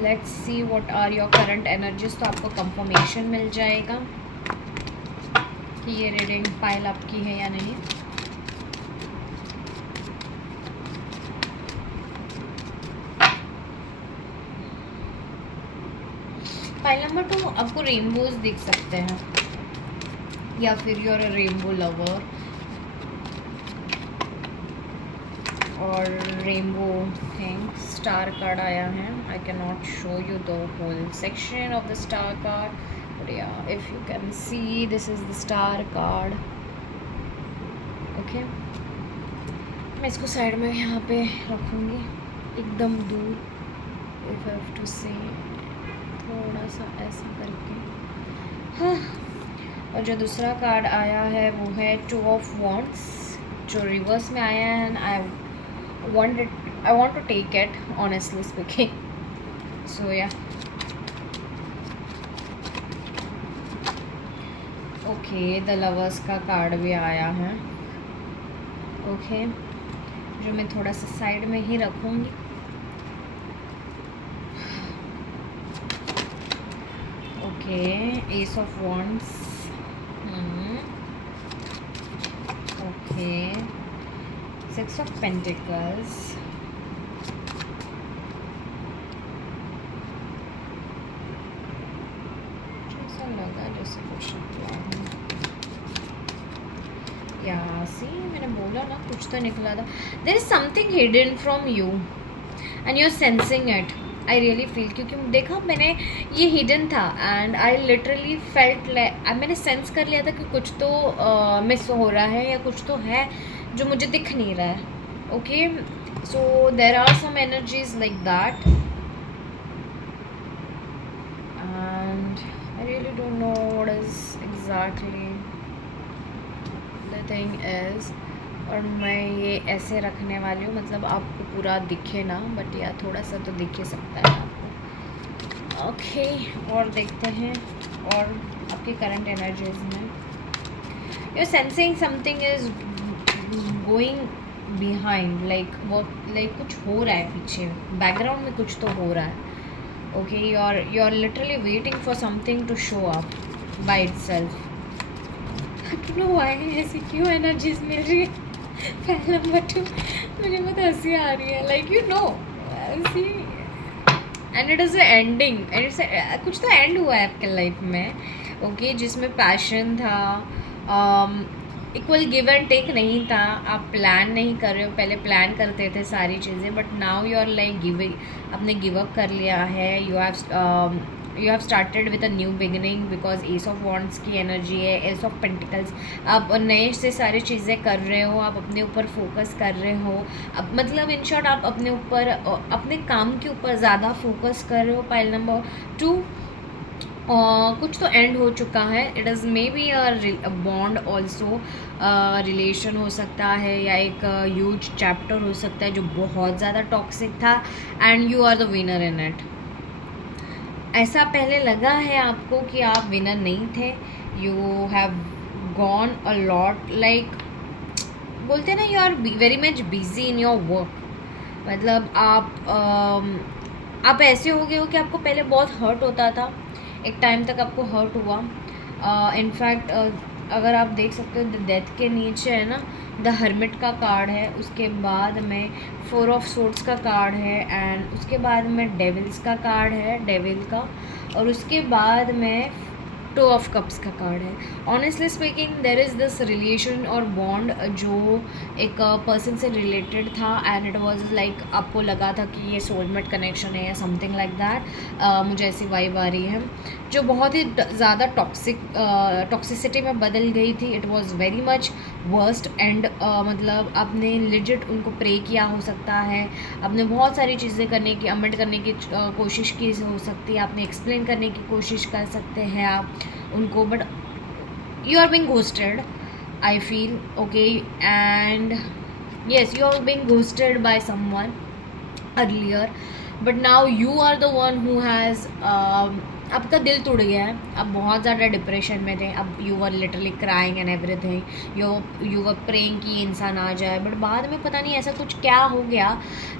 Let's see what are your current energies. तो आपको कंफर्मेशन मिल जाएगा कि ये रीडिंग पाइल आपकी है या नहीं. पाइल नंबर 2 आपको रेनबोज दिख सकते हैं या फिर you're a rainbow lover or rainbow thing. Star card आया है. I can not show you the whole section of the star card, but yeah, if you can see, this is the star card. Okay, मैं इसको side में यहाँ पे रखूँगी एकदम दूर. इफ आई हैव टू से थोड़ा सा ऐसा करके. हाँ, और जो दूसरा कार्ड आया है वो है 2 ऑफ वॉन्ड्स, जो रिवर्स में आया है. And I want to take it honestly speaking. So yeah, okay, the lovers का कार्ड भी आया है. ओके, जो मैं थोड़ा सा साइड में ही रखूँगी. Okay, Ace of Wands. Okay, 6 of Pentacles. जैसा लगा जैसे कुछ या सी, मैंने बोला ना कुछ तो निकला था. There is something hidden from you and you're sensing it. I really feel, क्योंकि देखा मैंने ये हिडन था एंड आई लिटरली फेल्ट, मैंने सेंस कर लिया था कि कुछ तो मिस हो रहा है या कुछ तो है जो मुझे दिख नहीं रहा है. Okay, so there are some energies like that and I really don't know what is exactly the thing is. और मैं ये ऐसे रखने वाली हूँ, मतलब आपको पूरा दिखे ना, बट या थोड़ा सा तो दिख ही सकता है आपको. ओके, और देखते हैं और आपकी करंट एनर्जीज में. You sensing something is going behind, like कुछ हो रहा है पीछे, बैकग्राउंड में कुछ तो हो रहा है. Okay, you are literally waiting for something to show up by itself. I don't know why ऐसी क्यों एनर्जीज मिल रही है. पहला नंबर 2, मुझे बहुत हंसी आ रही है. Like you know see, and it is ending, and it's कुछ तो एंड हुआ है आपके लाइफ में. ओके, जिसमें पैशन था, इक्वल गिव एंड टेक नहीं था. आप प्लान नहीं कर रहे हो, पहले प्लान करते थे सारी चीज़ें, but now you are like giving, आपने गिव अप कर लिया है. You have started with a new beginning because ace of wands की एनर्जी है. एस ऑफ पेंटिकल्स, आप नए से सारी चीज़ें कर रहे हो, आप अपने ऊपर फोकस कर रहे हो. अब मतलब इन शॉर्ट आप अपने ऊपर, अपने काम के ऊपर ज़्यादा फोकस कर रहे हो. पाइल नंबर 2, कुछ तो एंड हो चुका है. It is may be a bond also, relation हो सकता है या एक ह्यूज चैप्टर हो सकता है जो बहुत ज़्यादा टॉक्सिक था and you are the winner in it. ऐसा पहले लगा है आपको कि आप विनर नहीं थे. You have gone a lot, like बोलते हैं ना, you are very much busy in your work. मतलब आप ऐसे हो गए हो कि आपको पहले बहुत हर्ट होता था, एक टाइम तक आपको हर्ट हुआ. इनफैक्ट अगर आप देख सकते हो, द डेथ के नीचे है ना, द हर्मिट का कार्ड है, उसके बाद में 4 ऑफ सोर्ड्स का कार्ड है, एंड उसके बाद में डेविल्स का कार्ड है, डेविल का, और उसके बाद में टू ऑफ कप्स का कार्ड है। Honestly speaking there is this relation और बॉन्ड जो एक पर्सन से रिलेटेड था, एंड इट वाज लाइक आपको लगा था कि ये सोलमेट कनेक्शन है या समथिंग लाइक दैट। मुझे ऐसी वाइब आ रही है जो बहुत ही ज़्यादा टॉक्सिसिटी में बदल गई थी। It was very much worst and मतलब आपने लिजिट उनको प्रे किया हो सकता है, आपने बहुत सारी चीज़ें करने की अमेंड करने की कोशिश की हो सकती है, आपने एक्सप्लेन करने की कोशिश कर सकते हैं आप उनको, but you are being ghosted, I feel. Okay, and yes, you are being ghosted by someone earlier, but now you are the one who has आपका दिल टूट गया है, आप बहुत ज़्यादा डिप्रेशन में थे, अब you were literally crying and everything, you were praying कि इंसान आ जाए, बट बाद में पता नहीं ऐसा कुछ क्या हो गया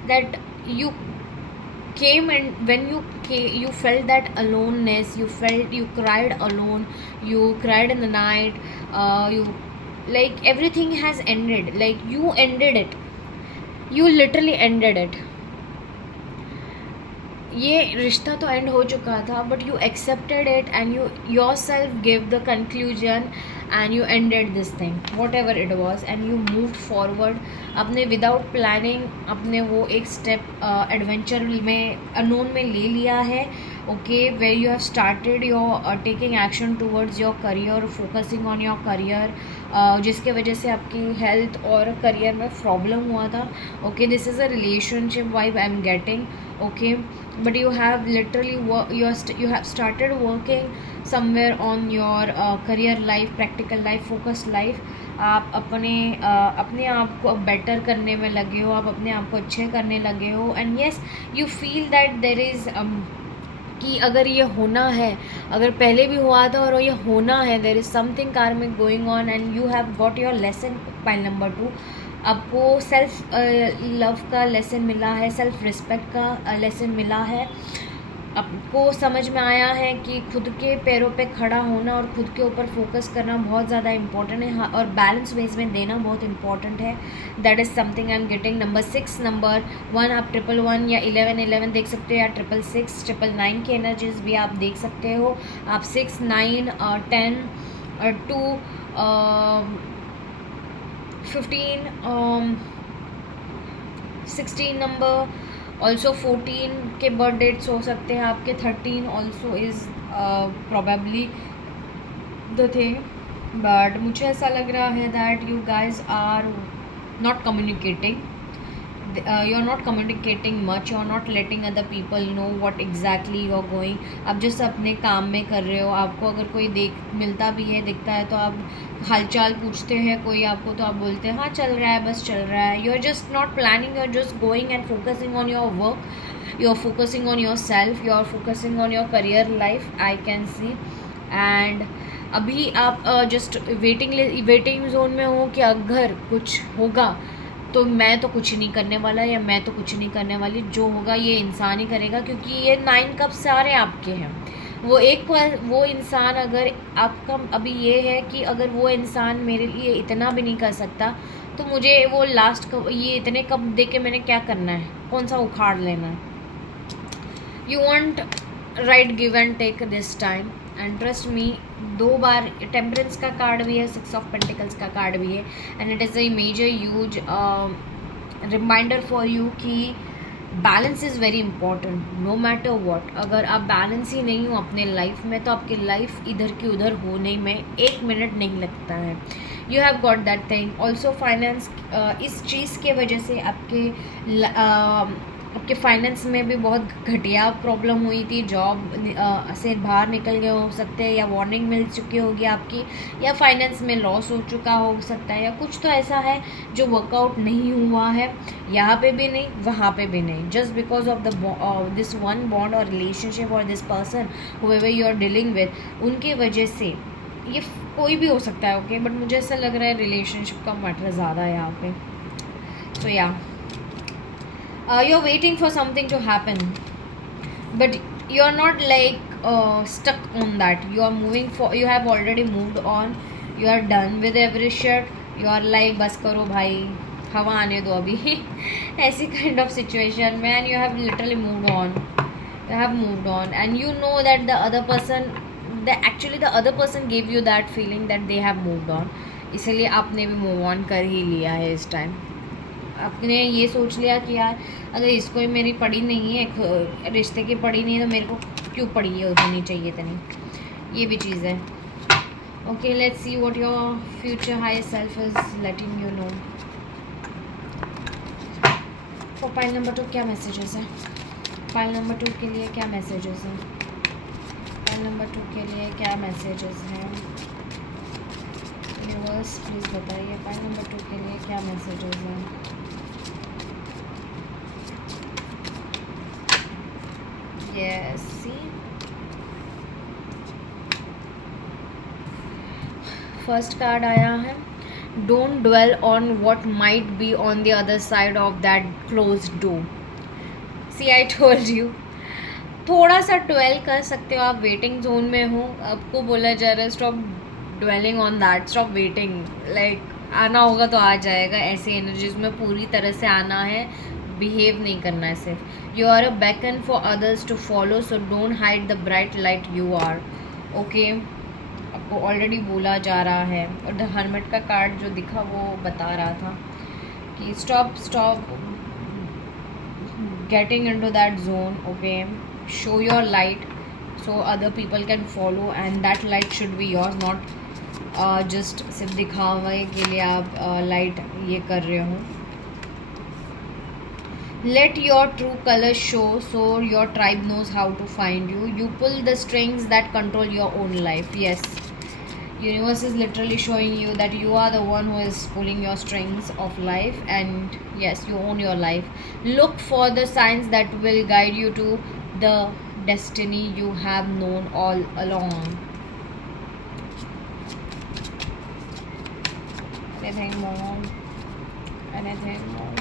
that you came, and when you felt that aloneness, you cried alone, you cried in the night, you like everything has ended, like you ended it, you literally ended it. ये रिश्ता तो एंड हो चुका था, but you accepted it and you your self give the conclusion and you ended this thing what ever it was, and you move forward. आपने without planning अपने वो एक स्टेप एडवेंचर में अननोन में ले लिया है। Okay, where you have started your taking action towards your career, focusing on your career, जिसके वजह से आपकी हेल्थ और करियर में प्रॉब्लम हुआ था। Okay, this is a relationship vibe I am getting. Okay, but you have literally you have started working somewhere on your career life, practical life, focused life. आप अपने आप को बेटर करने में लगे हो, आप अपने आप को अच्छे करने लगे हो, and yes you feel that there is कि अगर ये होना है, अगर पहले भी हुआ था और ये होना है, देर इज़ समथिंग कार्मिक going on and you have got your lesson. Point number 2, आपको सेल्फ लव का लेसन मिला है, सेल्फ रिस्पेक्ट का लेसन मिला है। आपको समझ में आया है कि खुद के पैरों पे खड़ा होना और खुद के ऊपर फोकस करना बहुत ज़्यादा इंपॉर्टेंट है, और बैलेंस वेज में देना बहुत इंपॉर्टेंट है। That is something I am getting. Number 6, number 1 आप 111 या 1111 देख सकते हो, या 666, 999 की एनर्जीज भी आप देख सकते हो। आप 6, 9, 10 और 2, 15, 16 नंबर, ऑल्सो 14 के बर्थ डेट्स हो सकते हैं आपके। 13 also is probably the thing, but मुझे ऐसा लग रहा है that you guys are not communicating, you are not communicating much, you are not letting other people know what exactly you are going. आप जिस अपने काम में कर रहे हो, आपको अगर कोई मिलता भी है, दिखता है, तो आप हालचाल पूछते हैं कोई आपको, तो आप बोलते हैं हाँ चल रहा है, बस चल रहा है। You are just not planning, you are just going and focusing on your work, you are focusing on yourself, you are focusing on your career life, I can see. And अभी आप just waiting zone में हो कि अगर कुछ होगा तो मैं तो कुछ नहीं करने वाला, या मैं तो कुछ नहीं करने वाली, जो होगा ये इंसान ही करेगा, क्योंकि ये 9 कप सारे आपके हैं। वो इंसान अगर आपका अभी ये है कि अगर वो इंसान मेरे लिए इतना भी नहीं कर सकता, तो मुझे वो लास्ट कप, ये इतने कप दे के मैंने क्या करना है, कौन सा उखाड़ लेना है। You want right give and take this time, and trust me, 2 बार टेम्परेंस का कार्ड भी है, 6 ऑफ पेंटिकल्स का कार्ड भी है, and it is a major huge reminder for you कि balance is very important no matter what. अगर आप बैलेंस ही नहीं हो अपने लाइफ में, तो आपकी लाइफ इधर की उधर होने में 1 मिनट नहीं लगता है। You have got that thing. Also finance, इस चीज़ के वजह से आपके फाइनेंस में भी बहुत घटिया प्रॉब्लम हुई थी, जॉब से बाहर निकल गए हो सकते हैं, या वार्निंग मिल चुकी होगी आपकी, या फाइनेंस में लॉस हो चुका हो सकता है, या कुछ तो ऐसा है जो वर्कआउट नहीं हुआ है, यहाँ पे भी नहीं, वहाँ पे भी नहीं, just because of this one bond और रिलेशनशिप और this person whoever you are dealing with, उनके वजह से ये कोई भी हो सकता है। ओके, बट मुझे ऐसा लग रहा है रिलेशनशिप का मैटर ज़्यादा है यहाँ पे। सो या you're waiting for something to happen, but you're not like stuck on that. You are moving for, you have already moved on, you are done with every shit, you are like बस करो भाई, हवा आने दो अभी ऐसी kind of situation में, and you have literally moved on, you have moved on, and you know that the other person actually the other person give you that feeling that they have moved on, इसलिए आपने भी move on कर ही लिया है इस time. आपने ये सोच लिया कि यार अगर इसको ही मेरी पड़ी नहीं है, रिश्ते की पड़ी नहीं है, तो मेरे को क्यों पड़ी है, होनी चाहिए तो नहीं, ये भी चीज़ है। Okay, let's see what your future higher self is letting you know. For pile number 2 क्या मैसेजेस है? पाइल नंबर 2 के लिए क्या मैसेजेस हैं? पाइल नंबर 2 के लिए क्या मैसेजेस हैं? यूनिवर्स प्लीज़ बताइए पाइल नंबर 2 के लिए क्या मैसेजेस हैं? यस, सी फर्स्ट कार्ड आया है, don't dwell on what might be on the other side of that closed door. See I told you, थोड़ा सा ट्वेल कर सकते हो आप, वेटिंग जोन में हो, आपको बोला जा रहा है stop dwelling on that, stop waiting, like आना होगा तो आ जाएगा, ऐसी एनर्जीज में पूरी तरह से आना है, बिहेव नहीं करना है सिर्फ। You are a beacon for others to follow, so don't hide the bright light you are. Okay, आपको ऑलरेडी बोला जा रहा है, और द हर्मिट का कार्ड जो दिखा वो बता रहा था कि stop getting into that zone, okay, show your light so other people can follow, and that light should be yours, not just सिर्फ दिखावे के लिए आप लाइट ये कर रहे हो। let your true colors show so your tribe knows how to find you, you pull the strings that control your own life। yes, universe is literally showing you that you are the one who is pulling your strings of life, and yes, you own your life। look for the signs that will guide you to the destiny you have known all along। anything more? Anything more?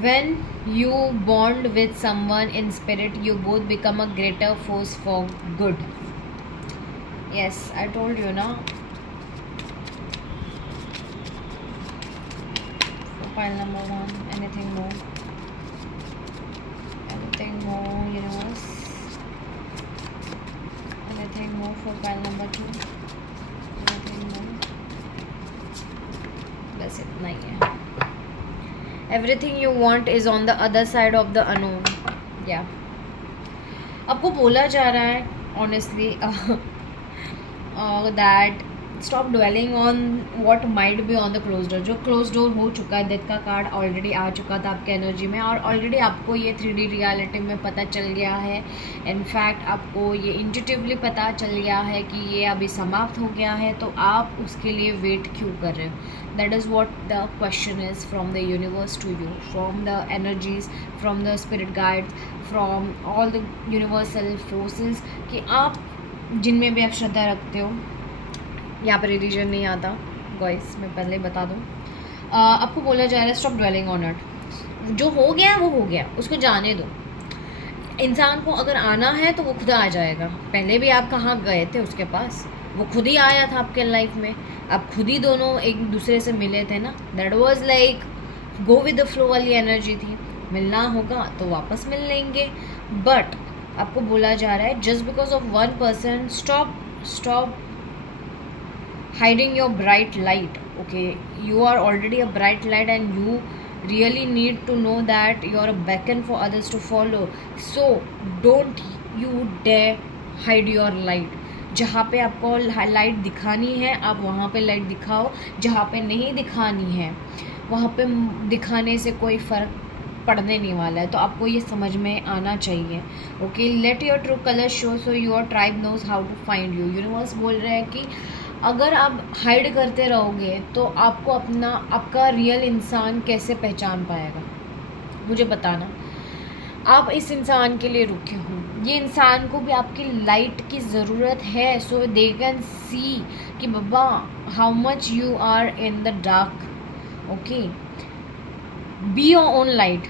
when you bond with someone in spirit, you both become a greater force for good। yes, I told you na। for pile number 1, anything more? Anything more, universe? Anything more for pile number 2? Anything more? बस इतना ही है। Everything you want is on the other side of the unknown. या आपको बोला जा रहा है honestly that stop dwelling on what might be on the close door. जो क्लोज डोर हो चुका है, डेथ का कार्ड ऑलरेडी आ चुका था आपके एनर्जी में, और ऑलरेडी आपको ये 3D रियलिटी में पता चल गया है। इनफैक्ट आपको ये इंट्यूटिवली पता चल गया है कि ये अभी समाप्त हो गया है, तो आप उसके लिए वेट क्यों कर रहे हो? That is what the question is from the universe to you, from the energies, from the spirit guides, from all the universal forces, कि आप जिनमें भी आप श्रद्धा रखते हो, यहाँ पर रिलीजन नहीं आता गाइस, मैं पहले बता दूँ। आपको बोला जा रहा है स्टॉप ड्वेलिंग ऑन इट। जो हो गया वो हो गया, उसको जाने दो। इंसान को अगर आना है तो वो खुद आ जाएगा। पहले भी आप कहाँ गए थे उसके पास, वो खुद ही आया था आपके लाइफ में, आप खुद ही दोनों एक दूसरे से मिले थे ना। That was like go with the flow वाली एनर्जी थी। मिलना होगा तो वापस मिल लेंगे, बट आपको बोला जा रहा है just because of one person, stop hiding your bright light। okay, you are already a bright light and you really need to know that you are a beacon for others to follow, so don't you dare hide your light। जहाँ पे आपको light दिखानी है आप वहाँ पे light दिखाओ, जहाँ पे नहीं दिखानी है वहाँ पे दिखाने से कोई फ़र्क पड़ने नहीं वाला है। तो आपको ये समझ में आना चाहिए। Okay, let your true colour show so your tribe knows how to find you. Universe बोल रहे हैं कि अगर आप हाइड करते रहोगे तो आपको आपका रियल इंसान कैसे पहचान पाएगा? मुझे बताना। आप इस इंसान के लिए रुके हो, ये इंसान को भी आपकी लाइट की ज़रूरत है, सो दे कैन सी कि बाबा how much you are in the dark. Okay, be your own light,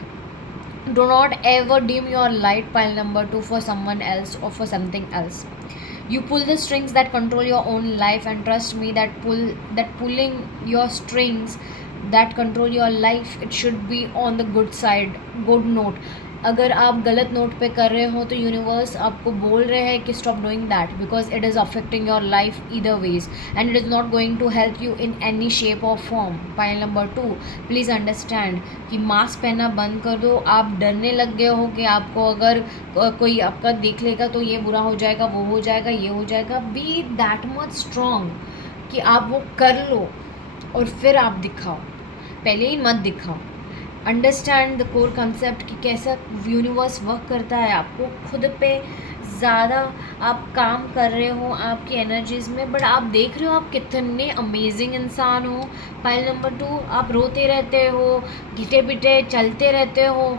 do not ever dim your light, pile number 2, for someone else or for something else. You pull the strings that control your own life, and trust me, that pulling your strings that control your life, it should be on the good side, good note. अगर आप गलत note पे कर रहे हो तो universe आपको बोल रहे हैं कि stop doing that, because it is affecting your life either ways and it is not going to help you in any shape or form. Point number 2, please understand कि मास्क पहनना बंद कर दो. आप डरने लग गए हो कि आपको अगर कोई आपका देख लेगा तो ये बुरा हो जाएगा, वो हो जाएगा, ये हो जाएगा. बी दैट मच स्ट्रॉन्ग कि आप वो कर लो और फिर आप दिखाओ, पहले ही मत दिखाओ. अंडरस्टैंड द कोर कंसेप्ट कि कैसा यूनिवर्स वर्क करता है. आपको खुद पे ज़्यादा आप काम कर रहे हो आपकी एनर्जीज़ में, बट आप देख रहे हो आप कितने अमेजिंग इंसान हो. फाइल नंबर 2, आप रोते रहते हो, घिटे पिटे चलते रहते हो,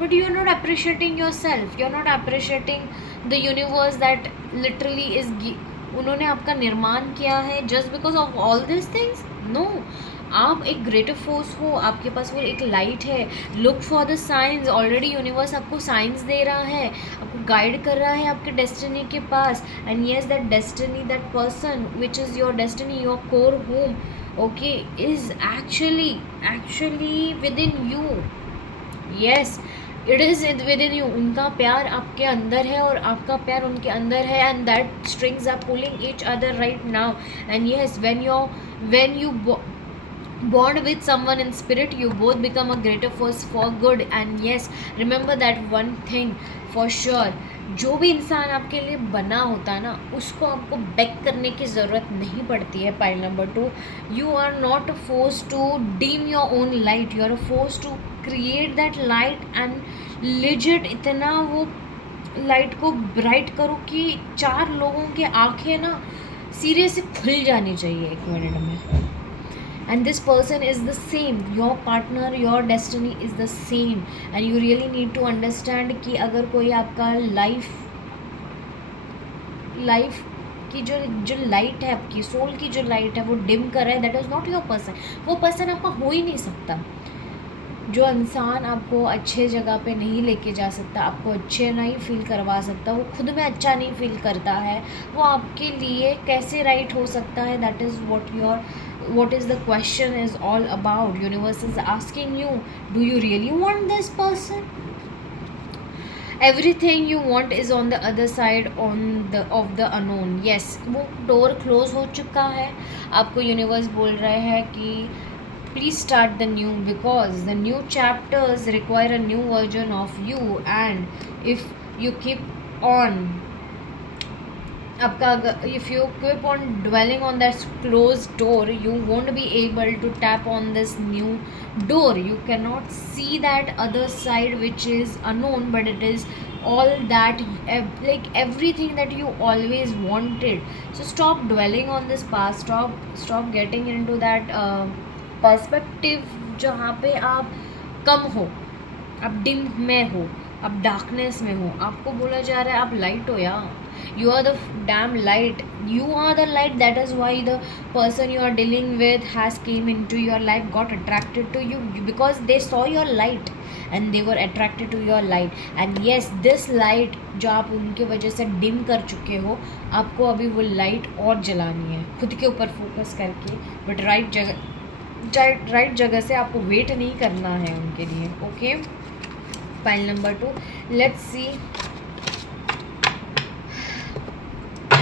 but you are not appreciating yourself, you are not appreciating the universe that literally is, उन्होंने आपका निर्माण किया है just because of all this things. No, आप एक ग्रेटर फोर्स हो, आपके पास वो एक लाइट है. Look for the science. Already universe आपको साइंस दे रहा है, आपको गाइड कर रहा है आपके डेस्टिनी के पास. And yes, that destiny, that person which is your destiny, your core home, okay, is actually within you. Yes, it is within you. उनका प्यार आपके अंदर है और आपका प्यार उनके अंदर है. And that strings are pulling each other right now. And yes, when you bond with someone in spirit, you both become a greater force for good. And yes, remember that one thing for sure, जो भी इंसान आपके लिए बना होता है ना, उसको आपको बेक करने की ज़रूरत नहीं पड़ती है. Point number 2, you are not force to dim your own light, you are force to create that light and लिजिट इतना वो लाइट को ब्राइट करो कि 4 लोगों की आंखें ना सीरियस से खुल जानी चाहिए 1 मिनट में. And this person is the same, your partner, your destiny is the same. And you really need to understand कि अगर कोई आपका लाइफ की जो लाइट है, आपकी सोल की जो लाइट है वो डिम कर रहा है, that is not your person. वो पर्सन आपका हो ही नहीं सकता. जो इंसान आपको अच्छे जगह पे नहीं लेके जा सकता, आपको अच्छे नहीं फील करवा सकता, वो खुद में अच्छा नहीं फील करता है, वो आपके लिए कैसे राइट हो सकता है? That is what is the question is all about. Universe is asking you, do you really want this person? Everything you want is on the other side of the unknown. Yes, वो door close हो चुका है. आपको universe बोल रहे हैं कि please start the new, because the new chapters require a new version of you. And if you keep on if you keep on dwelling on that closed door, you won't be able to tap on this new door. You cannot see that other side which is unknown, but it is all that, like everything that you always wanted. So stop dwelling on this past, stop getting into that perspective जहाँ पे आप कम हो, आप dim में हो, आप darkness में हो. आपको बोला जा रहा है आप लाइट हो यार. You are the damn light. You are the light. That is why the person you are dealing with has came into your life, got attracted to you, because they saw your light and they were attracted to your light. And yes, this light जो आप उनके वजह से dim कर चुके हो, आपको अभी वो लाइट और जलानी है खुद के ऊपर फोकस करके, बट राइट जगह से. आपको वेट नहीं करना है उनके लिए. Okay, file number 2, let's see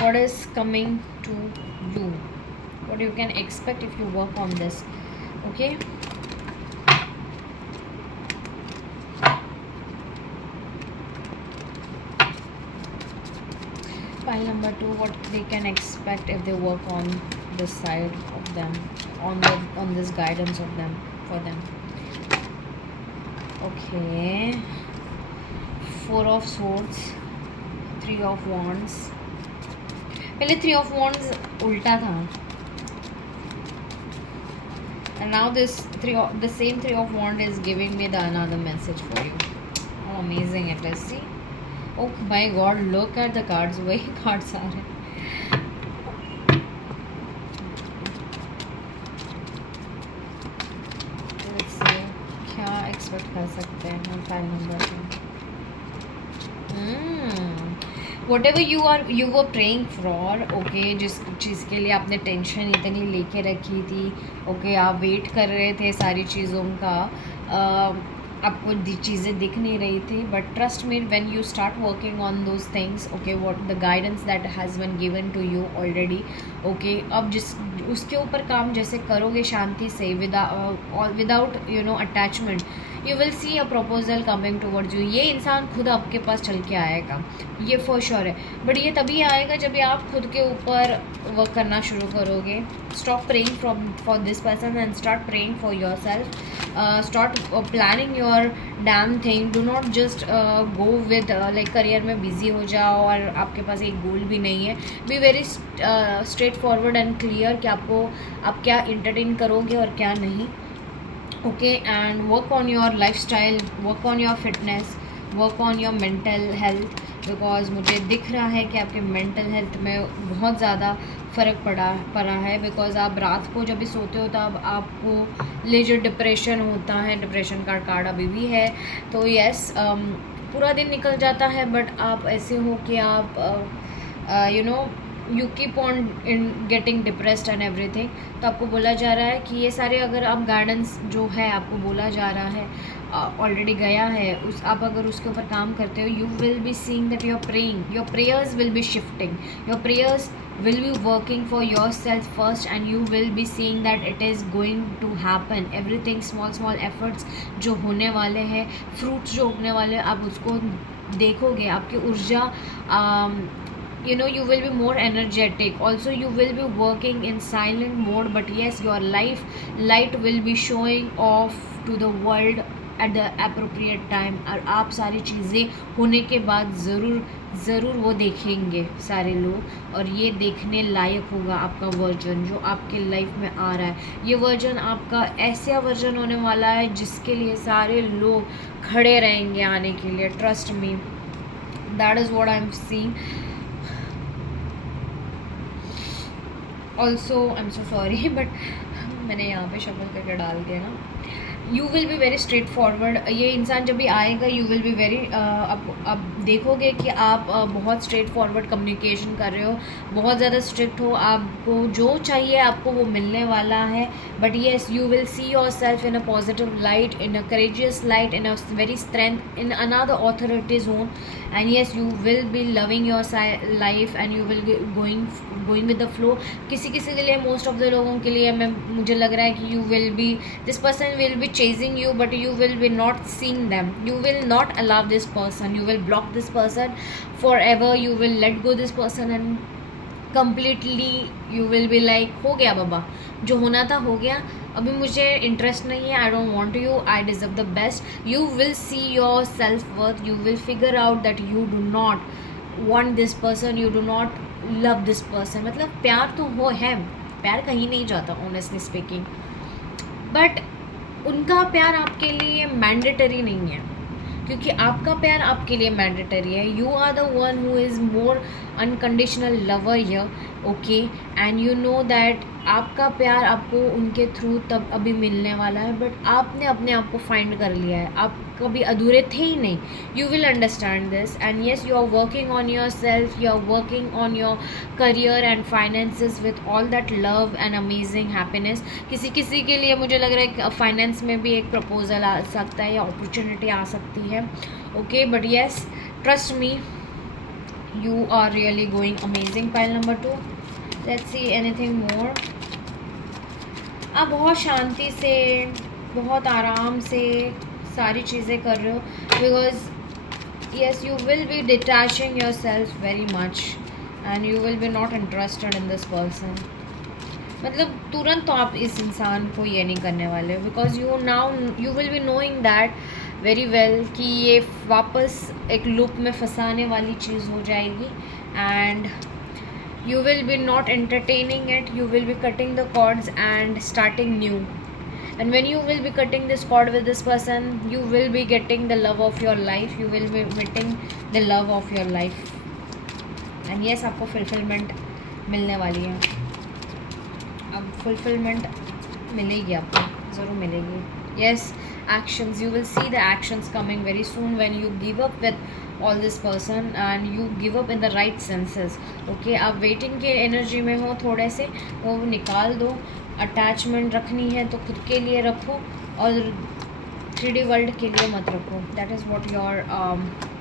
what is coming to you, what you can expect if you work on this. Okay, file number 2, what they can expect if they work on this side of them, on this guidance of them, for them. Okay, 4 of swords, 3 of wands. पहले 3 of wands उल्टा था, and now the same 3 of wands is giving me another message for you. How amazing it is. See, oh my god, look at the cards. वही cards आ रहे हैं. Let's see क्या expect कर सकते हैं file number 2. What ever you were praying for, okay, जिस चीज़ के लिए आपने टेंशन इतनी लेके रखी थी, ओके, आप वेट कर रहे थे सारी चीज़ों का, आपको चीज़ें दिख नहीं रही थी, but trust me when you start working on those things, okay, what the guidance that has been given to you already, okay, अब जिस उसके ऊपर काम जैसे करोगे शांति से, without you know attachment, you will see a proposal coming towards you. ये इंसान खुद आपके पास चल के आएगा, ये फॉर श्योर है, बट ये तभी आएगा जब आप खुद के ऊपर वर्क करना शुरू करोगे। Stop praying for this person and start praying for your self, start planning your damn thing, do not just go with like career में बिजी हो जाओ और आपके पास एक गोल भी नहीं है। Be very straight forward and clear कि आप क्या इंटरटेन करोगे और क्या नहीं, okay, and work on your life style, work on your fitness, work on your mental health, because मुझे दिख रहा है कि आपके मेंटल हेल्थ में बहुत ज़्यादा फ़र्क पड़ा है, बिकॉज आप रात को जब भी सोते हो तब आपको लेजर डिप्रेशन होता है, डिप्रेशन का कार्ड अभी भी है, तो यस, पूरा दिन निकल जाता है बट आप ऐसे हो कि आप you know you keep on in getting depressed and everything. तो आपको बोला जा रहा है कि ये सारे अगर आप गाइडेंस जो है आपको बोला जा रहा है ऑलरेडी गया है, आप अगर उसके ऊपर काम करते हो, you will be seeing that your praying, your prayers will be shifting, your prayers will be working for yourself first and you will be seeing that it is going to happen, everything, small efforts जो होने वाले हैं, fruits जो उगने वाले हैं, आप उसको देखोगे, आपकी ऊर्जा you know, you will be more energetic, also you will be working in silent mode, but yes, your light will be showing off to the world at the appropriate time, और आप सारी चीज़ें होने के बाद ज़रूर वो देखेंगे सारे लोग, और ये देखने लायक होगा आपका वर्जन जो आपके लाइफ में आ रहा है। ये वर्जन आपका ऐसा वर्जन होने वाला है जिसके लिए सारे लोग खड़े रहेंगे आने के लिए, trust me, that is what I am seeing. Also I am so sorry but मैंने यहाँ पे शफल करके डाल दिया ना। You will be very straight forward, ये इंसान जब भी आएगा यू विल बी वेरी, अब देखोगे कि आप बहुत स्ट्रेट फॉरवर्ड कम्युनिकेशन कर रहे हो, बहुत ज़्यादा स्ट्रिक्ट हो, आपको जो चाहिए आपको वो मिलने वाला है, but yes you will see your self in a positive light, in a courageous light, in a very strength, in another authority zone, and yes you will B loving your life and you will going with the flow. किसी के लिए, most of the लोगों के लिए मुझे लग रहा है कि you will B, this person will be chasing you but you will be not seeing them, you will not allow this person, you will block this person forever, you will let go this person and completely you will be like हो गया बाबा, जो होना था हो गया, अभी मुझे interest नहीं है, I don't want you, I deserve the best. You will see your self worth, you will figure out that you do not want this person, you do not love this person, मतलब प्यार तो वो है, प्यार कहीं नहीं जाता honestly speaking, but उनका प्यार आपके लिए मैंडेटरी नहीं है, क्योंकि आपका प्यार आपके लिए मैंडेटरी है। You are the one who is more unconditional lover here, okay, and you know that आपका प्यार आपको उनके थ्रू तब अभी मिलने वाला है, बट आपने अपने आप को फाइंड कर लिया है, आप कभी अधूरे थे ही नहीं। You will understand this and yes you are working on yourself, you are working on your career and finances with all that love and amazing happiness. किसी के लिए मुझे लग रहा है कि फाइनेंस में भी एक प्रपोजल आ सकता है या अपॉर्चुनिटी आ सकती है, okay, but yes trust me, you are really going amazing। pile number 2, let's see anything more। आप बहुत शांति से, बहुत आराम से सारी चीज़ें कर रहे हो, because yes you will be detaching yourself very much and you will be not interested in this person। मतलब तुरंत तो आप इस इंसान को ये नहीं करने वाले, because you will be knowing that very well कि ये वापस एक लूप में फंसाने वाली चीज़ हो जाएगी, and you will B not entertaining it, you will be cutting the cords and starting new, and when you will be cutting this cord with this person, you will be getting the love of your life, you will be meeting the love of your life, and yes आपको fulfillment मिलने वाली है, अब fulfilment मिलेगी, आपको ज़रूर मिलेगी। Yes, actions. You will see the actions coming very soon when you give up with all this person and you give up in the right senses. Okay, आप वेटिंग के एनर्जी में हो थोड़े से, वो निकाल दो. अटैचमेंट रखनी है तो खुद के लिए रखो और 3D वर्ल्ड के लिए मत रखो. That is what your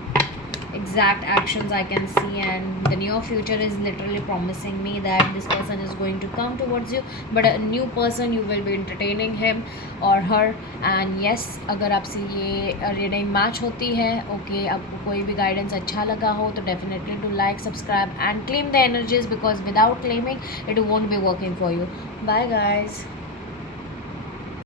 exact actions I can see, and the near future is literally promising me that this person is going to come towards you, but a new person, you will be entertaining him or her. And yes, अगर आपसे ये reading match होती है, okay, आपको कोई भी guidance अच्छा लगा हो तो definitely do like, subscribe and claim the energies, because without claiming it won't be working for you. Bye guys.